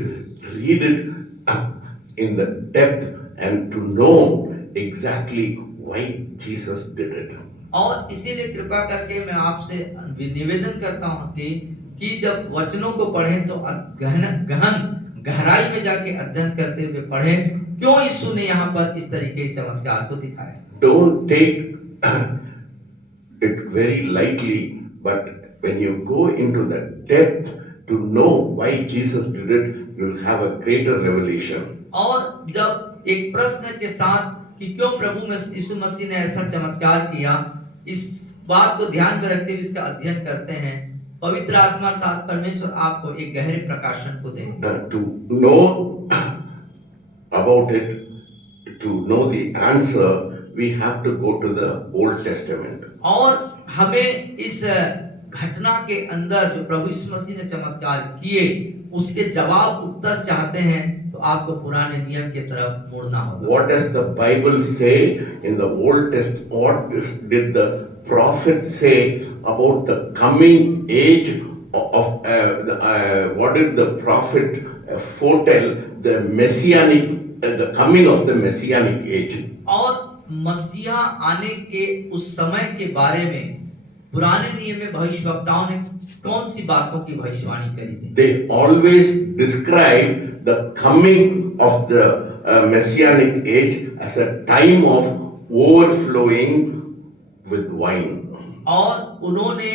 in the depth and to know exactly why Jesus did it. और इसीलिए कृपा करके मैं आपसे निवेदन करता हूँ कि जब वचनों को पढ़ें तो गहन गहराई में जाके अध्ययन करते हुए पढ़ें क्यों यीशु ने यहाँ पर इस तरीके के चमत्कार को दिखाया। Don't take it very lightly, but when you go into the depth to know why Jesus did it, you'll have a greater revelation. और जब एक प्रश्न के साथ कि क्यों प्रभु यीशु मसीह ने ऐसा चमत्कार किया, इस बात को ध्यान में रखते हुए इसका अध्ययन करते हैं, पवित्र आत्मा अर्थात परमेश्वर आपको एक गहरे प्रकाशन को देंगे। To know about it, to know the answer, we have to go to the Old Testament. और हमें इस घटना के अंदर जो प्रभु यीशु मसीह ने चमत्कार किए उसके जवाब उत्तर चाहते हैं तो आपको पुराने नियम की तरफ मुड़ना होगा। What does the Bible say in the Old Testament? What did the prophet say about the coming age of what did the prophet foretell the messianic the coming of the messianic age? और मसीहा आने के उस समय के बारे में पुराने नियम में भविष्यवक्ताओं ने कौन सी बातों की भविष्यवाणी करी थी? They always describe the coming of the messianic age as a time of overflowing with wine. और उन्होंने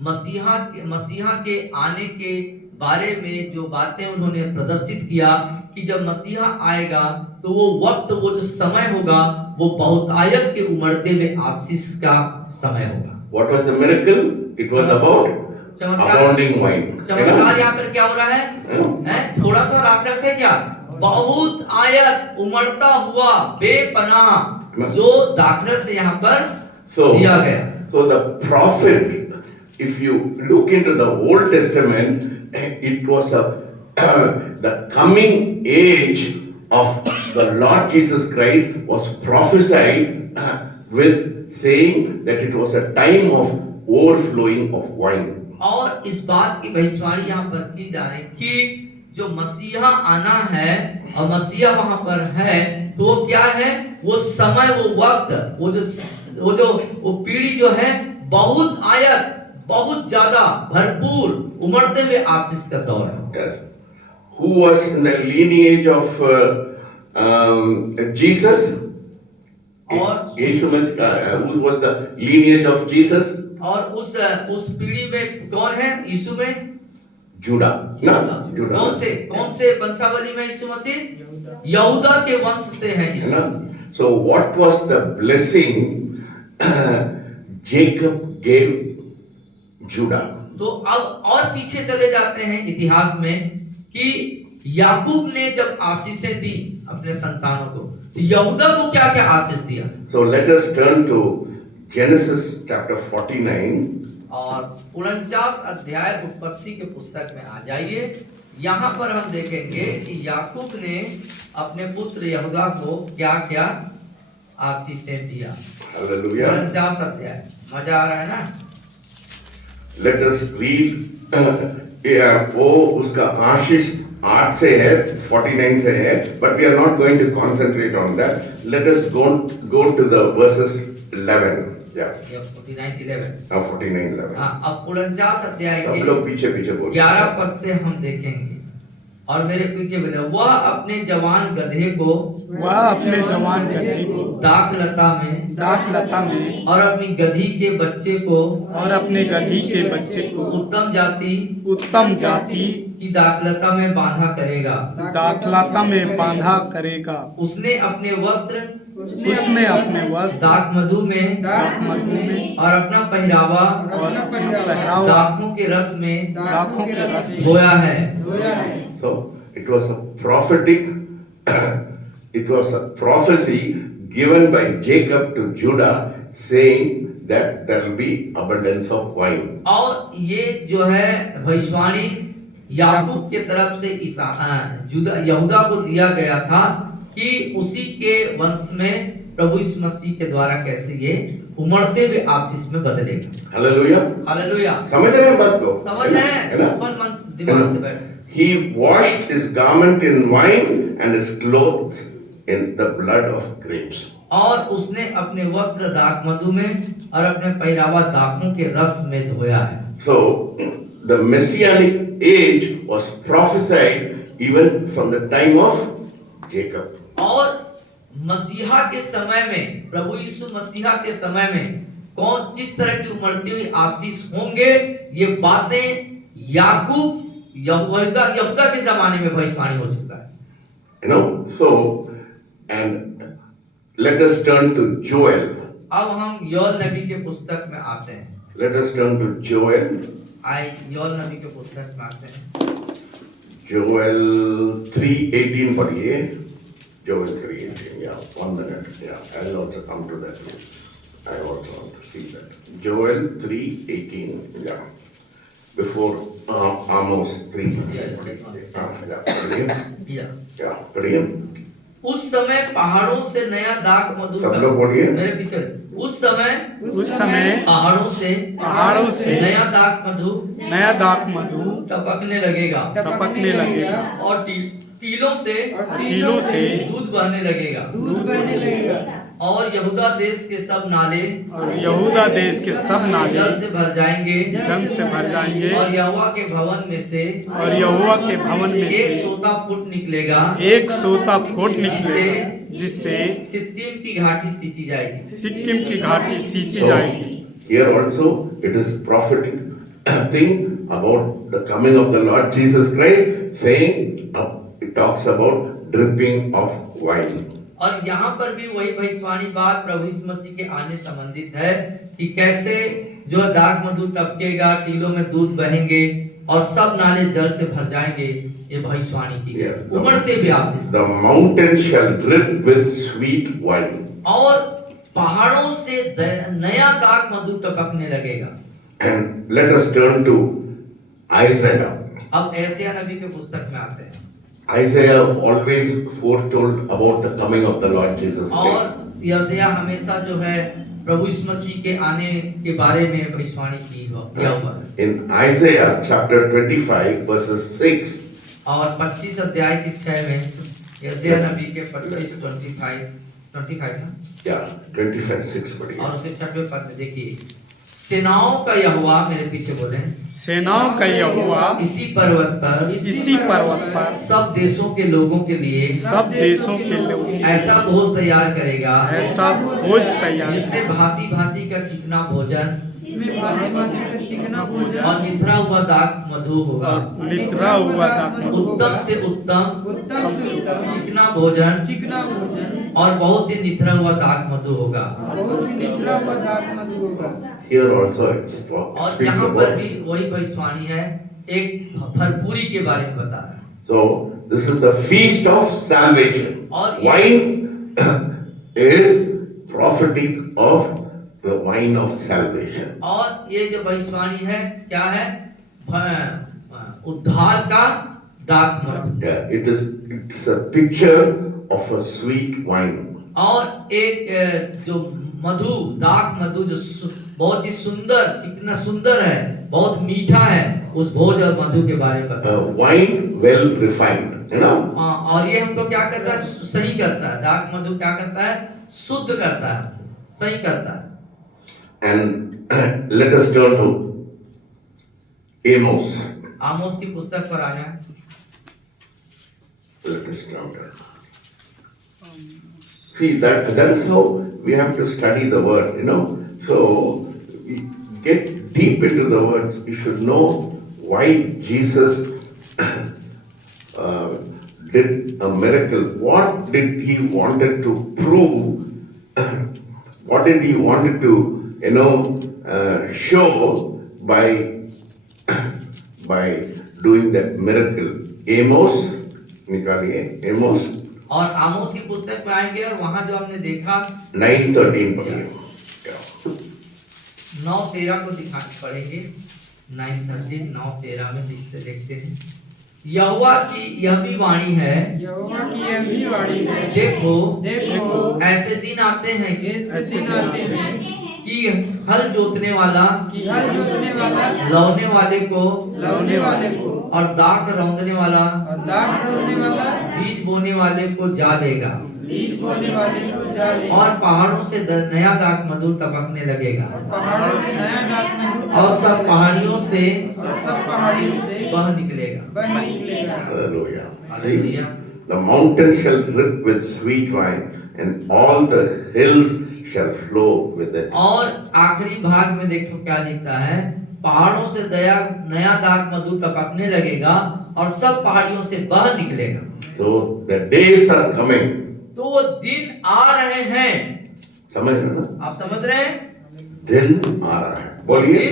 मसीहा के आने के बारे में जो बातें उन्होंने प्रदर्शित किया कि जब मसीहा आएगा तो वो वक्त, वो जो समय होगा वो बहुत आयत के उमड़ते हुए आशीष का समय होगा। What was the miracle? It was about abounding wine. चमत्कार यहाँ पर क्या हो रहा है? थोड़ा सा राक्षस है क्या? बहुत आयत उमड़ता हुआ बेपनाह जो दाखरस यहाँ पर दिया गया। So the prophet if you look into the Old Testament, it was the coming age of the Lord Jesus Christ was prophesied with saying that it was a time of overflowing of wine. और इस बात की भविष्यवाणी यहाँ पर की जा रही कि जो मसीहा आना है और मसीहा वहां पर है, तो वो क्या है, वो समय, वो वक्त, वो पीढ़ी जो है बहुत आयत, बहुत ज्यादा भरपूर उमड़ते हुए आशीष का दौर है। Yes. Who was in the lineage of Jesus? और यीशु मसीह, who was the lineage of Jesus? और उस पीढ़ी में कौन है यीशु में? जूडा ना, जूडा। कौन से वंशावली में यीशु मसीह? यहूदा के वंश से है यीशु मसीह। So what was the blessing Jacob gave Judah? तो अब और पीछे चले जाते हैं इतिहास में कि याकूब ने जब आशीषें दी अपने संतानों को, तो यहूदा को क्या क्या आशीष दिया? So let us turn to Genesis chapter 49. और 49 अध्याय उत्पत्ति के पुस्तक में आ जाइए। यहाँ पर हम देखेंगे कि याकूब ने अपने पुत्र यहूदा को क्या क्या आशीषें दिया। Hallelujah. 49 अध्याय, मजा आ रहा है ना? Let us read वो उसका आशीष 8 से है, 49 से है, but we are not going to concentrate on that. Let us go to the verses 11. Yeah. 49:11। 49:11. हाँ, अब 49 अध्याय सब के लोग पीछे पीछे बोल 11 पद से हम देखेंगे। और मेरे पीछे बोले, वह अपने जवान गधे को दाखलता में और अपनी गधी के बच्चे को उत्तम जाति की दाखलता में बांधा करेगा। उसने अपने वस्त्र दाख मधु में और अपना पहरावा दाखों के रस में धोया है। So it was a prophecy given by Jacob to Judah saying that there will be abundance of wine. और ये जो है भविष्यवाणी याकूब के तरफ से यहूदा को दिया गया था कि उसी के वंश में प्रभु यीशु मसीह के द्वारा कैसे ये उमड़ते हुए आशीष में बदलेगा। Hallelujah, hallelujah. समझ रहे हैं बात को? समझ रहे हैं? अपन मन दिमाग से बैठ। He washed his garment in wine and his clothes in the blood of grapes. और उसने अपने वस्त्र दाख मधु में और अपने पहरावा दाखों के रस में धोया है। So the messianic age was prophesied even from the time of Jacob. और मसीहा के समय में, प्रभु यीशु मसीहा के समय में कौन किस तरह की उमड़ती हुई आशीष होंगे, ये बातें याकूब यहूदा के जमाने में भविष्यवाणी हो चुका है। So and let us turn to Joel. अब हम योएल नबी के पुस्तक में आते हैं। Let us turn to Joel. Joel नबी के पुस्तक में आते हैं। Joel 3:18 पढ़िए। Joel 3:18. Yeah, 1 minute. Yeah, I'll also come to that. I also want to see that. Joel 3:18. Yeah. Before Amos 3. Yeah, पढ़िए। उस समय पहाड़ों से नया दाख मधु, सब लोग बोलिए। मेरे पीछे। उस समय पहाड़ों से नया दाख मधु टपकने लगेगा और टीलों से दूध बहने लगेगा और यहूदा देश के सब नाले जल से भर जाएंगे और यहोवा के भवन में से एक सोता फुट निकलेगा जिससे सित्तीम की घाटी सींची जाएगी। Here also it is prophetic thing about the coming of the Lord Jesus Christ, saying it talks about dripping of wine. और यहाँ पर भी वही भविष्यवाणी बात प्रभु यीशु मसीह के आने संबंधित है कि कैसे जो दाख मधु टपकेगा, टीलों में दूध बहेंगे और सब नाले जल से भर जाएंगे। ये भविष्यवाणी की उमड़ते हुए आशीष। The mountain shall drip with sweet wine. और पहाड़ों से नया दाख मधु टपकने लगेगा। And let us turn to Isaiah. अब ऐसिया नबी के पुस्तक में आते हैं। Isaiah always foretold about the coming of the Lord Jesus Christ. और यशायाह हमेशा जो है प्रभु यीशु मसीह के आने के बारे में भविष्यवाणी किया हुआ है। In Isaiah chapter 25 verses 6, और 25 अध्याय की 6 में यशायाह नबी के 25 ना, yeah, 25:6 पढ़िए। और उसके 6वें पद में देखिए, सेनाओं का यहोवा, मेरे पीछे बोले, सेनाओं का यहोवा इसी पर्वत पर सब देशों के लोगों के लिए सब देशों के लोगों ऐसा भोज तैयार करेगा ऐसा भोज तैयार जिसमें भांति भांति का चिकना भोजन और निथरा हुआ दाख मधु होगा। निद्रा हुआ था। उत्तम से उत्तम चिकना भोजन और बहुत ही निथरा हुआ दाख मधु होगा। Here also it और speaks यहाँ पर about. भी वही भविष्यवाणी है, एक भरपूरी के बारे में बता रहा है। So this is the feast of salvation. और Wine is prophetic of the wine of salvation. और ये जो भविष्यवाणी है क्या है? उद्धार का दाख मधु। Yeah, it's a picture of a sweet wine. और एक जो मधु, दाख मधु जो बहुत ही सुंदर, चिकना सुंदर है, बहुत मीठा है, उस भोज और मधु के बारे में बता। Wine well refined, you know. और ये हमको क्या करता है? सही करता है। दाख मधु क्या करता है? शुद्ध करता है, सही करता है। And let us turn to Amos. आमोस की पुस्तक पर आ जाए। Let us turn there. See, that's how we have to study the word, you know. So, we get deep into the words. We should know why Jesus did a miracle. What did he wanted to prove? What did he wanted to, show by doing that miracle? Amos, निकालिए, Amos. और आमोस की पुस्तक में आएंगे और वहां जो हमने देखा 9:13 पढ़िए। 9:13 को पढ़ेंगे। 9:13 9:13 में देखते हैं, यहोवा की यह भी वाणी है, देखो ऐसे दिन आते हैं कि हल जोतने वाला लौने वाले को और दाख रौंदने वाला बीज बोने वाले को जा लेगा और पहाड़ों से नया दाख मधु टपकने लगेगा और सब पहाड़ियों से बह निकलेगा। Hallelujah. Hallelujah. The mountain shall drip with sweet wine, and all the hills shall flow with it. और आखिरी भाग में देखो क्या लिखता है, पहाड़ों से नया दाख मधु टपकने लगेगा और सब पहाड़ियों से बह निकलेगा। So the days are coming. तो वो दिन आ रहे हैं। समझ रहे हो ना? आप समझ रहे हैं? दिन आ रहा है। बोलिए।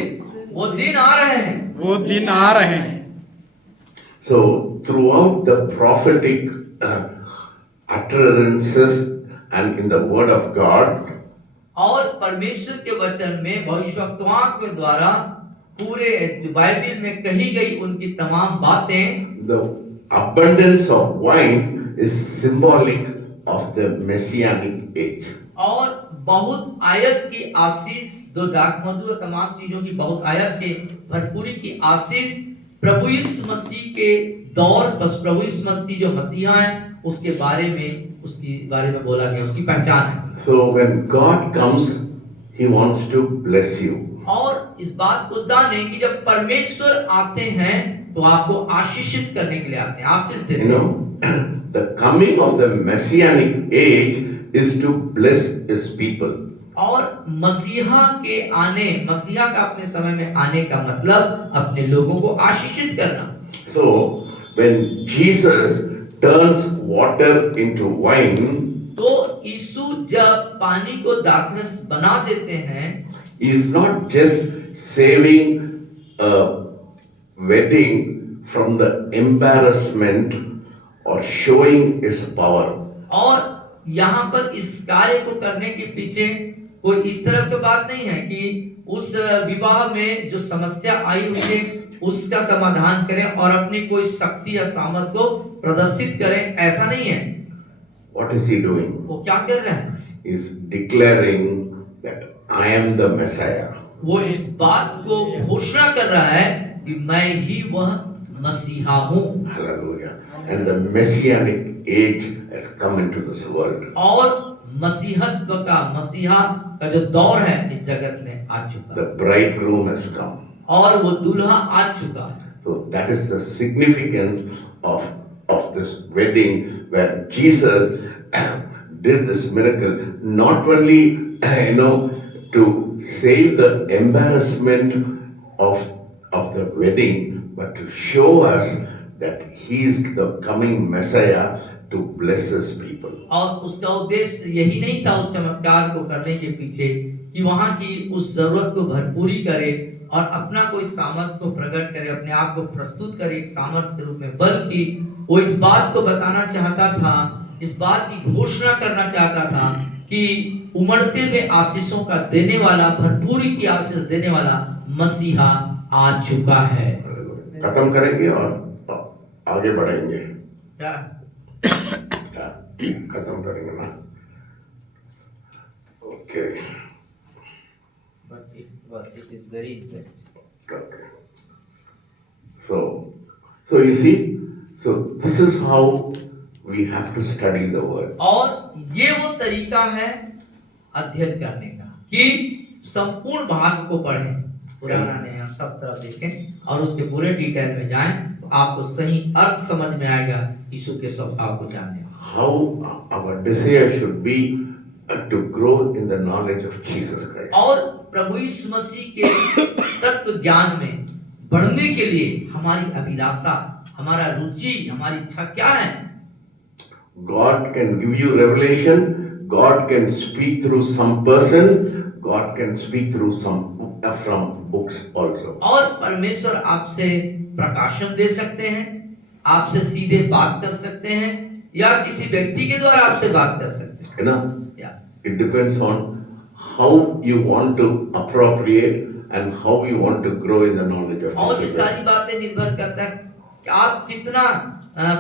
वो दिन आ रहे हैं। वो दिन आ रहे हैं। So throughout the prophetic utterances and in the word of God, और परमेश्वर के वचन में भविष्यवक्ताओं के द्वारा पूरे बाइबल में कही गई उनकी तमाम बातें, the abundance of wine is symbolic of the messianic age. और बहुत आयत की आशीष, दो दाख मधु तमाम चीजों की बहुत आयत के भरपूरी की आशीष प्रभु यीशु मसीह के दौर, बस प्रभु यीशु मसीह जो मसीहा है उसके बारे में बोला गया, उसकी पहचान है। So when God comes, He wants to bless you. और इस बात को जाने कि जब परमेश्वर आते हैं तो आपको आशीषित करने के लिए आते हैं, आशीष देते You हैं। know, the coming of the messianic age is to bless His people. और मसीहा का अपने समय में आने का मतलब अपने लोगों को आशीषित करना। So when Jesus turns water into wine, तो यीशु जब पानी को दाखरस बना देते हैं, He is not just saving a wedding from the embarrassment or showing His power. और यहाँ पर इस कार्य को करने के पीछे कोई इस तरह की बात नहीं है कि उस विवाह में जो समस्या आई हुई है उसका समाधान करें और अपनी कोई शक्ति या सामर्थ को प्रदर्शित करें, ऐसा नहीं है। What is he doing? वो क्या कर रहे हैं? He is declaring that I am the Messiah. वो इस बात को घोषणा कर रहा है कि मैं ही वह मसीहा हूँ। Hallelujah. And the messianic age has come into this world. और मसीहत्व का, मसीहा का जो दौर है इस जगत में आ चुका The bridegroom has come. और वो दूल्हा आ चुका। So that is the significance of this wedding where Jesus did this miracle, not only to save the embarrassment of the wedding, but to show us that he is the coming Messiah to bless his people. और उसका उद्देश्य यही नहीं था उस चमत्कार को करने के पीछे कि वहां की उस जरूरत को भरपूरी करे और अपना कोई सामर्थ को प्रकट करे, अपने आप को प्रस्तुत करे एक सामर्थ के रूप में, बल्कि वो इस बात को बताना चाहता था, इस बात की घोषणा करना चाहता था कि उमड़ते हुए आशीषों का देने वाला, भरपूरी की आशीष देने वाला मसीहा आ चुका है। खत्म करेंगे और आगे बढ़ेंगे। क्या खत्म करेंगे ना? Okay. But it is very interesting. Okay. So you see, so this is how we have to study the word. और ये वो तरीका है अध्ययन करने का कि संपूर्ण भाग को पढ़ें, पुराना नियम सब तरफ देखें और उसके पूरे डिटेल में जाएं, तो आपको सही अर्थ समझ में आएगा यीशु के स्वभाव को जानने। How our desire should be to grow in the knowledge of Jesus Christ. और प्रभु यीशु मसीह के तत्व ज्ञान में बढ़ने के लिए हमारी अभिलाषा, हमारा रुचि, हमारी इच्छा क्या है? God can give you revelation. God can speak through some person. God can speak through from books also. और परमेश्वर आपसे प्रकाशन दे सकते हैं, आपसे सीधे बात कर सकते हैं या किसी व्यक्ति के द्वारा आपसे बात कर सकते हैं। You know, it depends on how you want to appropriate and how you want to grow in the knowledge of और ये Jesus. सारी बातें निर्भर करता है कि आप कितना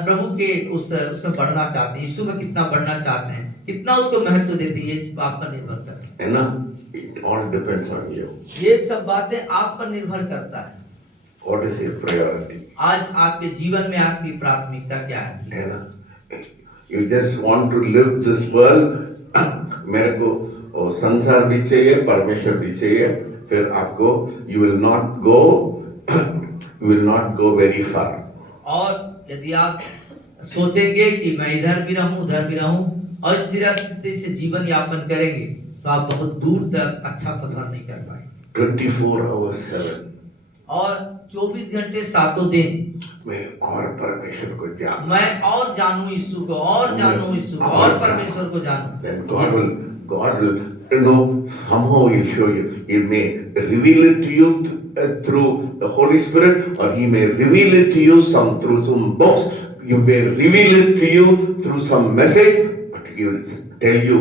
प्रभु के उसमें बढ़ना चाहते हैं, यीशु में कितना बढ़ना चाहते हैं, कितना उसको महत्व देते हैं, ये इस बात पर निर्भर करता है। You know, it all depends on you. ये सब बातें आप पर निर्भर करता है। What is your priority? आज आपके जीवन में आपकी प्राथमिकता क्या है? You know, you just want to live this world. मेरे को संसार भी चाहिए, परमेश्वर भी चाहिए, फिर आपको you will not go very far. और यदि आप सोचेंगे कि मैं इधर भी रहूं उधर भी रहूं और इस तरह से जीवन यापन करेंगे तो आप बहुत दूर तक अच्छा सफर नहीं कर पाएंगे। 24 hours 7. और 24 घंटे सातों दिन मैं और परमेश्वर को जानूं। मैं और जानूं यीशु को, और जानूं यीशु को, और परमेश्वर को जानूं। Then God will, somehow He'll show you. He may reveal it to you through the Holy Spirit, or He may reveal it to you through some books. He may reveal it to you through some message, but He will tell you,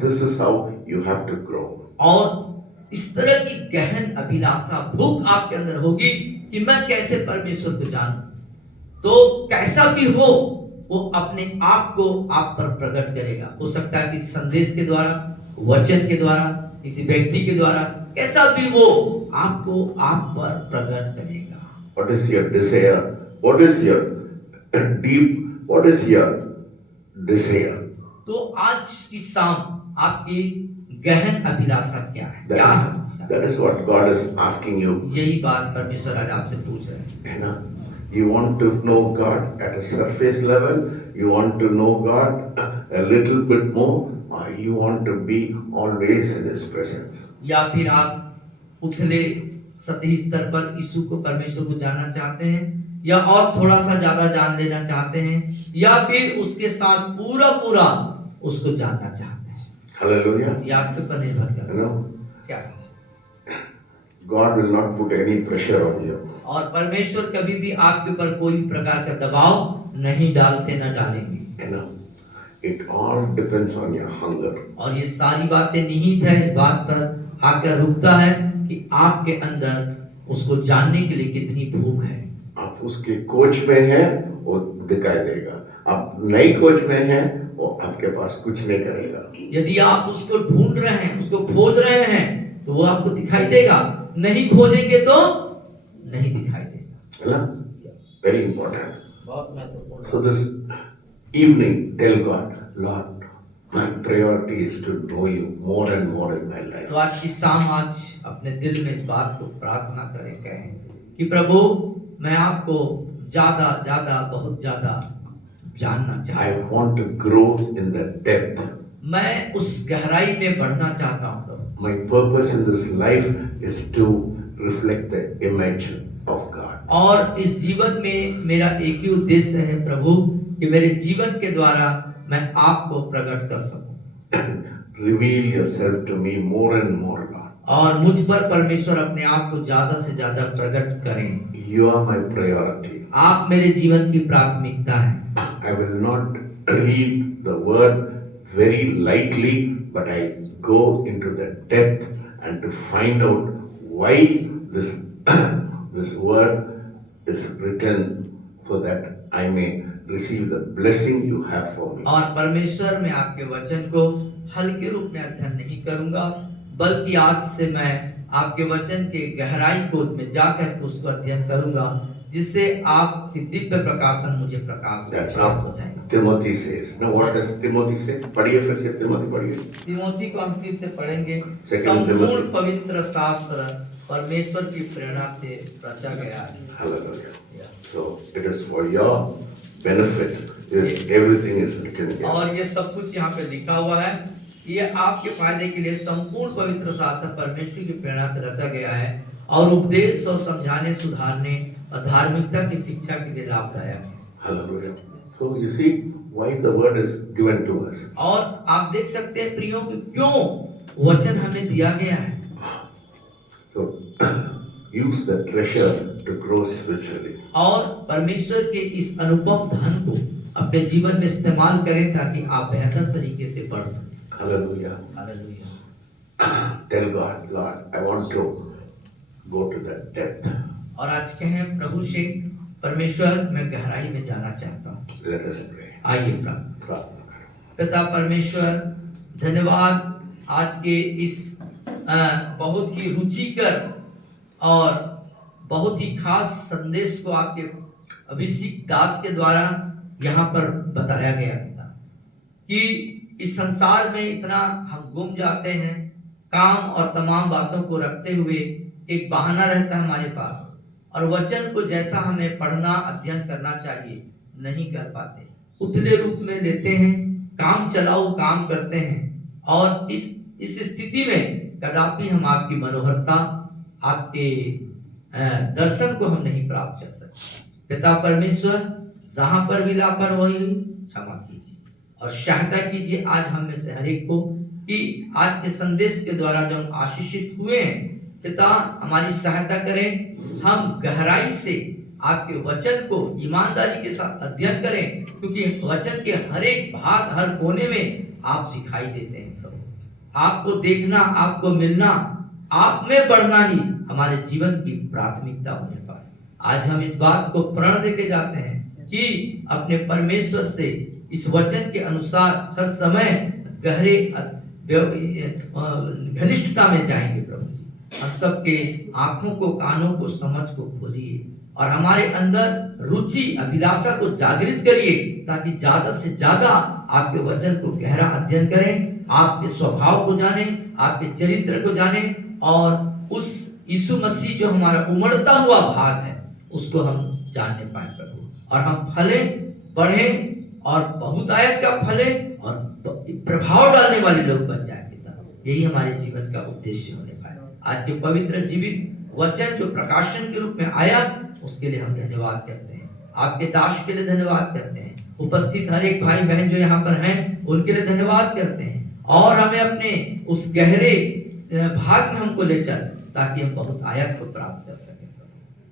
this is how you have to grow. और इस तरह की गहन अभिलाषा, भूख आपके अंदर होगी कि मैं कैसे परमेश्वर को जानूं, तो कैसा भी हो वो अपने आप को आप पर प्रकट करेगा। हो सकता है कि संदेश के द्वारा, वचन के द्वारा, किसी व्यक्ति के द्वारा, कैसा भी वो आपको आप पर प्रकट करेगा। What is your desire? What is your what is your desire? तो आज की शाम आपकी गहन अभिलाषा क्या है? क्या है? That is what God is asking you. यही बात परमेश्वर आज आपसे पूछ रहे हैं। You know, you want to know God at a surface level, you want to know God a little bit more, or you want to be always in His presence. या फिर आप उथले सतही स्तर पर यीशु को, परमेश्वर को जानना चाहते हैं, या और थोड़ा सा ज्यादा जान लेना चाहते हैं, या फिर उसके साथ पूरा उसको जानना चाहते हैं। Hallelujah. ये आपके ऊपर निर्भर करता है। You know, क्या? God will not put any pressure on you. और परमेश्वर कभी भी आपके ऊपर कोई प्रकार का दबाव नहीं डालते, न डालेंगे। You know, It all depends on your hunger. और ये सारी बातें निहित है इस बात पर आकर रुकता है कि आपके अंदर उसको जानने के लिए कितनी भूख है। आप उसके कोच में हैं, वो दिखाई देगा। आप नई कोच में हैं, वो आपके पास कुछ नहीं करेगा। यदि आप उसको ढूंढ रहे हैं, उसको खोज रहे हैं, तो वो आपको दिखाई देगा। नहीं खोजेंगे तो नहीं दिखाई देगा। है ना? Very important. बहुत महत्वपूर्ण। So this evening, tell God, Lord, my priority is to know you more and more in my life. तो आज की शाम आज अपने दिल में इस बात को प्रार्थना करें, कहें कि प्रभु मैं आपको ज्यादा ज्यादा बहुत ज्यादा जानना चाहता I हूँ। want to grow in the depth. मैं उस गहराई में बढ़ना चाहता हूँ प्रभु। My purpose in this life is to reflect the image of God. और इस जीवन में मेरा एक ही उद्देश्य है प्रभु कि मेरे जीवन के द्वारा मैं आपको प्रकट कर सकूं। Reveal yourself to me more and more, Lord. और मुझ पर परमेश्वर अपने आप को ज्यादा से ज्यादा प्रकट करें। You are my priority. आप मेरे जीवन की प्राथमिकता है। I will not read the word very lightly, but I go into the depth and to find out why this this word is written, so that I may receive the blessing you have for me. और परमेश्वर मैं आपके वचन को हल्के रूप में अध्ययन नहीं करूंगा, बल्कि आज से मैं आपके वचन के गहराई को में जाकर उसको अध्ययन करूंगा, जिससे आपकी दिव्य प्रकाशन मुझे प्रकाश That's प्राप्त हो what जाएगा। Timothy says. Now what does Timothy say? पढ़िए फिर से Timothy पढ़िए। तिमोथी को हम फिर से पढ़ेंगे। Second संपूर्ण Timothy. पवित्र शास्त्र परमेश्वर की प्रेरणा से रचा गया है। Hallelujah. Yeah. So it is for your benefit. Everything is written here. और ये सब कुछ यहाँ पे लिखा हुआ है। ये आपके फायदे के लिए संपूर्ण पवित्र शास्त्र परमेश्वर की प्रेरणा से रचा गया है और उपदेश और समझाने, सुधारने और धार्मिकता की शिक्षा के लिए लाभदायक है। Hallelujah. So you see why the word is given to us. और आप देख सकते हैं प्रियो कि क्यों वचन हमें दिया गया है। So use the treasure to grow spiritually. और परमेश्वर के इस अनुपम धन को अपने जीवन में इस्तेमाल करें ताकि आप बेहतर तरीके से बढ़ सकें। Hallelujah. Hallelujah. Tell God, Lord, I want to go to the depth. और आज कहें प्रभु से, परमेश्वर मैं गहराई में जाना चाहता हूँ। Let us pray. आइए प्रार्थना। प्रार्थना करें। पिता परमेश्वर, धन्यवाद आज के इस बहुत ही रुचिकर और बहुत ही खास संदेश को आपके अभिषेक दास के द्वारा यहाँ पर बताया गया पिता, कि इस संसार में इतना हम गुम जाते हैं, काम और तमाम बातों को रखते हुए एक बहाना रहता है हमारे पास, और वचन को जैसा हमें पढ़ना अध्ययन करना चाहिए नहीं कर पाते, उथले रूप में लेते हैं, काम चलाओ काम करते हैं, और इस स्थिति में कदापि हम आपकी मनोहरता, आपके दर्शन को हम नहीं प्राप्त कर सकते। पिता परमेश्वर, जहां पर भी लापरवाही हुई क्षमा कीजिए और सहायता कीजिए आज हम में से हर एक को, कि आज के संदेश के द्वारा जो हम आशीषित हुए हैं, पिता हमारी सहायता करें, हम गहराई से आपके वचन को ईमानदारी के साथ अध्ययन करें, क्योंकि वचन के हर एक भाग, हर कोने में आप दिखाई देते हैं प्रभु। आपको देखना, आपको मिलना, आप में बढ़ना ही हमारे जीवन की प्राथमिकता होने पाए। आज हम इस बात को प्रण देके जाते हैं कि अपने परमेश्वर से इस वचन के अनुसार हर समय गहरे घनिष्ठता में जाएंगे प्रभु जी। हम सबके आंखों को, कानों को, समझ को खोलिए और हमारे अंदर रुचि, अभिलाषा को जागृत करिए, ताकि ज्यादा से ज्यादा आपके वचन को गहरा अध्ययन करें, आपके स्वभाव को जाने, आपके चरित्र को जाने, और उस यीशु मसीह जो हमारा उमड़ता हुआ भाग है उसको हम जानने पाए प्रभु, और हम फले, बढ़े और बहुतायत का फले और प्रभाव डालने वाले लोग बन जाए पिता। यही हमारे जीवन का उद्देश्य होने पाए। आज के पवित्र जीवित वचन जो प्रकाशन के रूप में आया, उसके लिए हम धन्यवाद करते हैं। आपके दास के लिए धन्यवाद करते हैं। उपस्थित हर एक भाई बहन जो यहाँ पर हैं, उनके लिए धन्यवाद करते हैं, और हमें अपने उस गहरे भाग में हमको ले चल, ताकि हम बहुत आयत को प्राप्त कर सकें।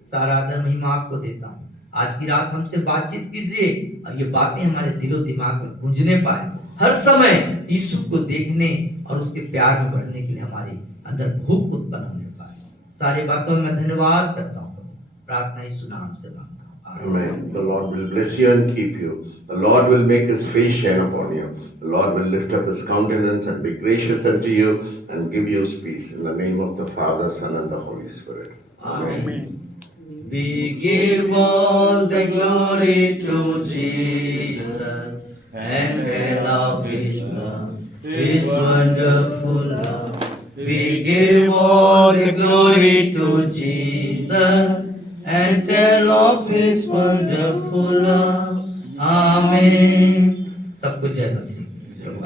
सारा आदर महिमा आपको देता हूँ। आज की रात हमसे बातचीत कीजिए और ये बातें हमारे दिलो दिमाग में गूंजने पाए, हर समय यीशु को देखने और उसके प्यार में बढ़ने के लिए हमारी अंदर भूख उत्पन्न होने पाए। सारी बातों में धन्यवाद करता हूँ। प्रार्थना यीशु नाम से मांगता हूँ। Amen. The Lord will bless you and keep you. The Lord will make his face shine upon you. The Lord will lift up his countenance and be gracious unto you and give you peace. In the name of the Father, Son, and the Holy Spirit. Amen. We give all the glory to Jesus and tell of his love, his wonderful love. We give all the glory to Jesus and tell of his wonderful love. Amen. सबको जय मसीह।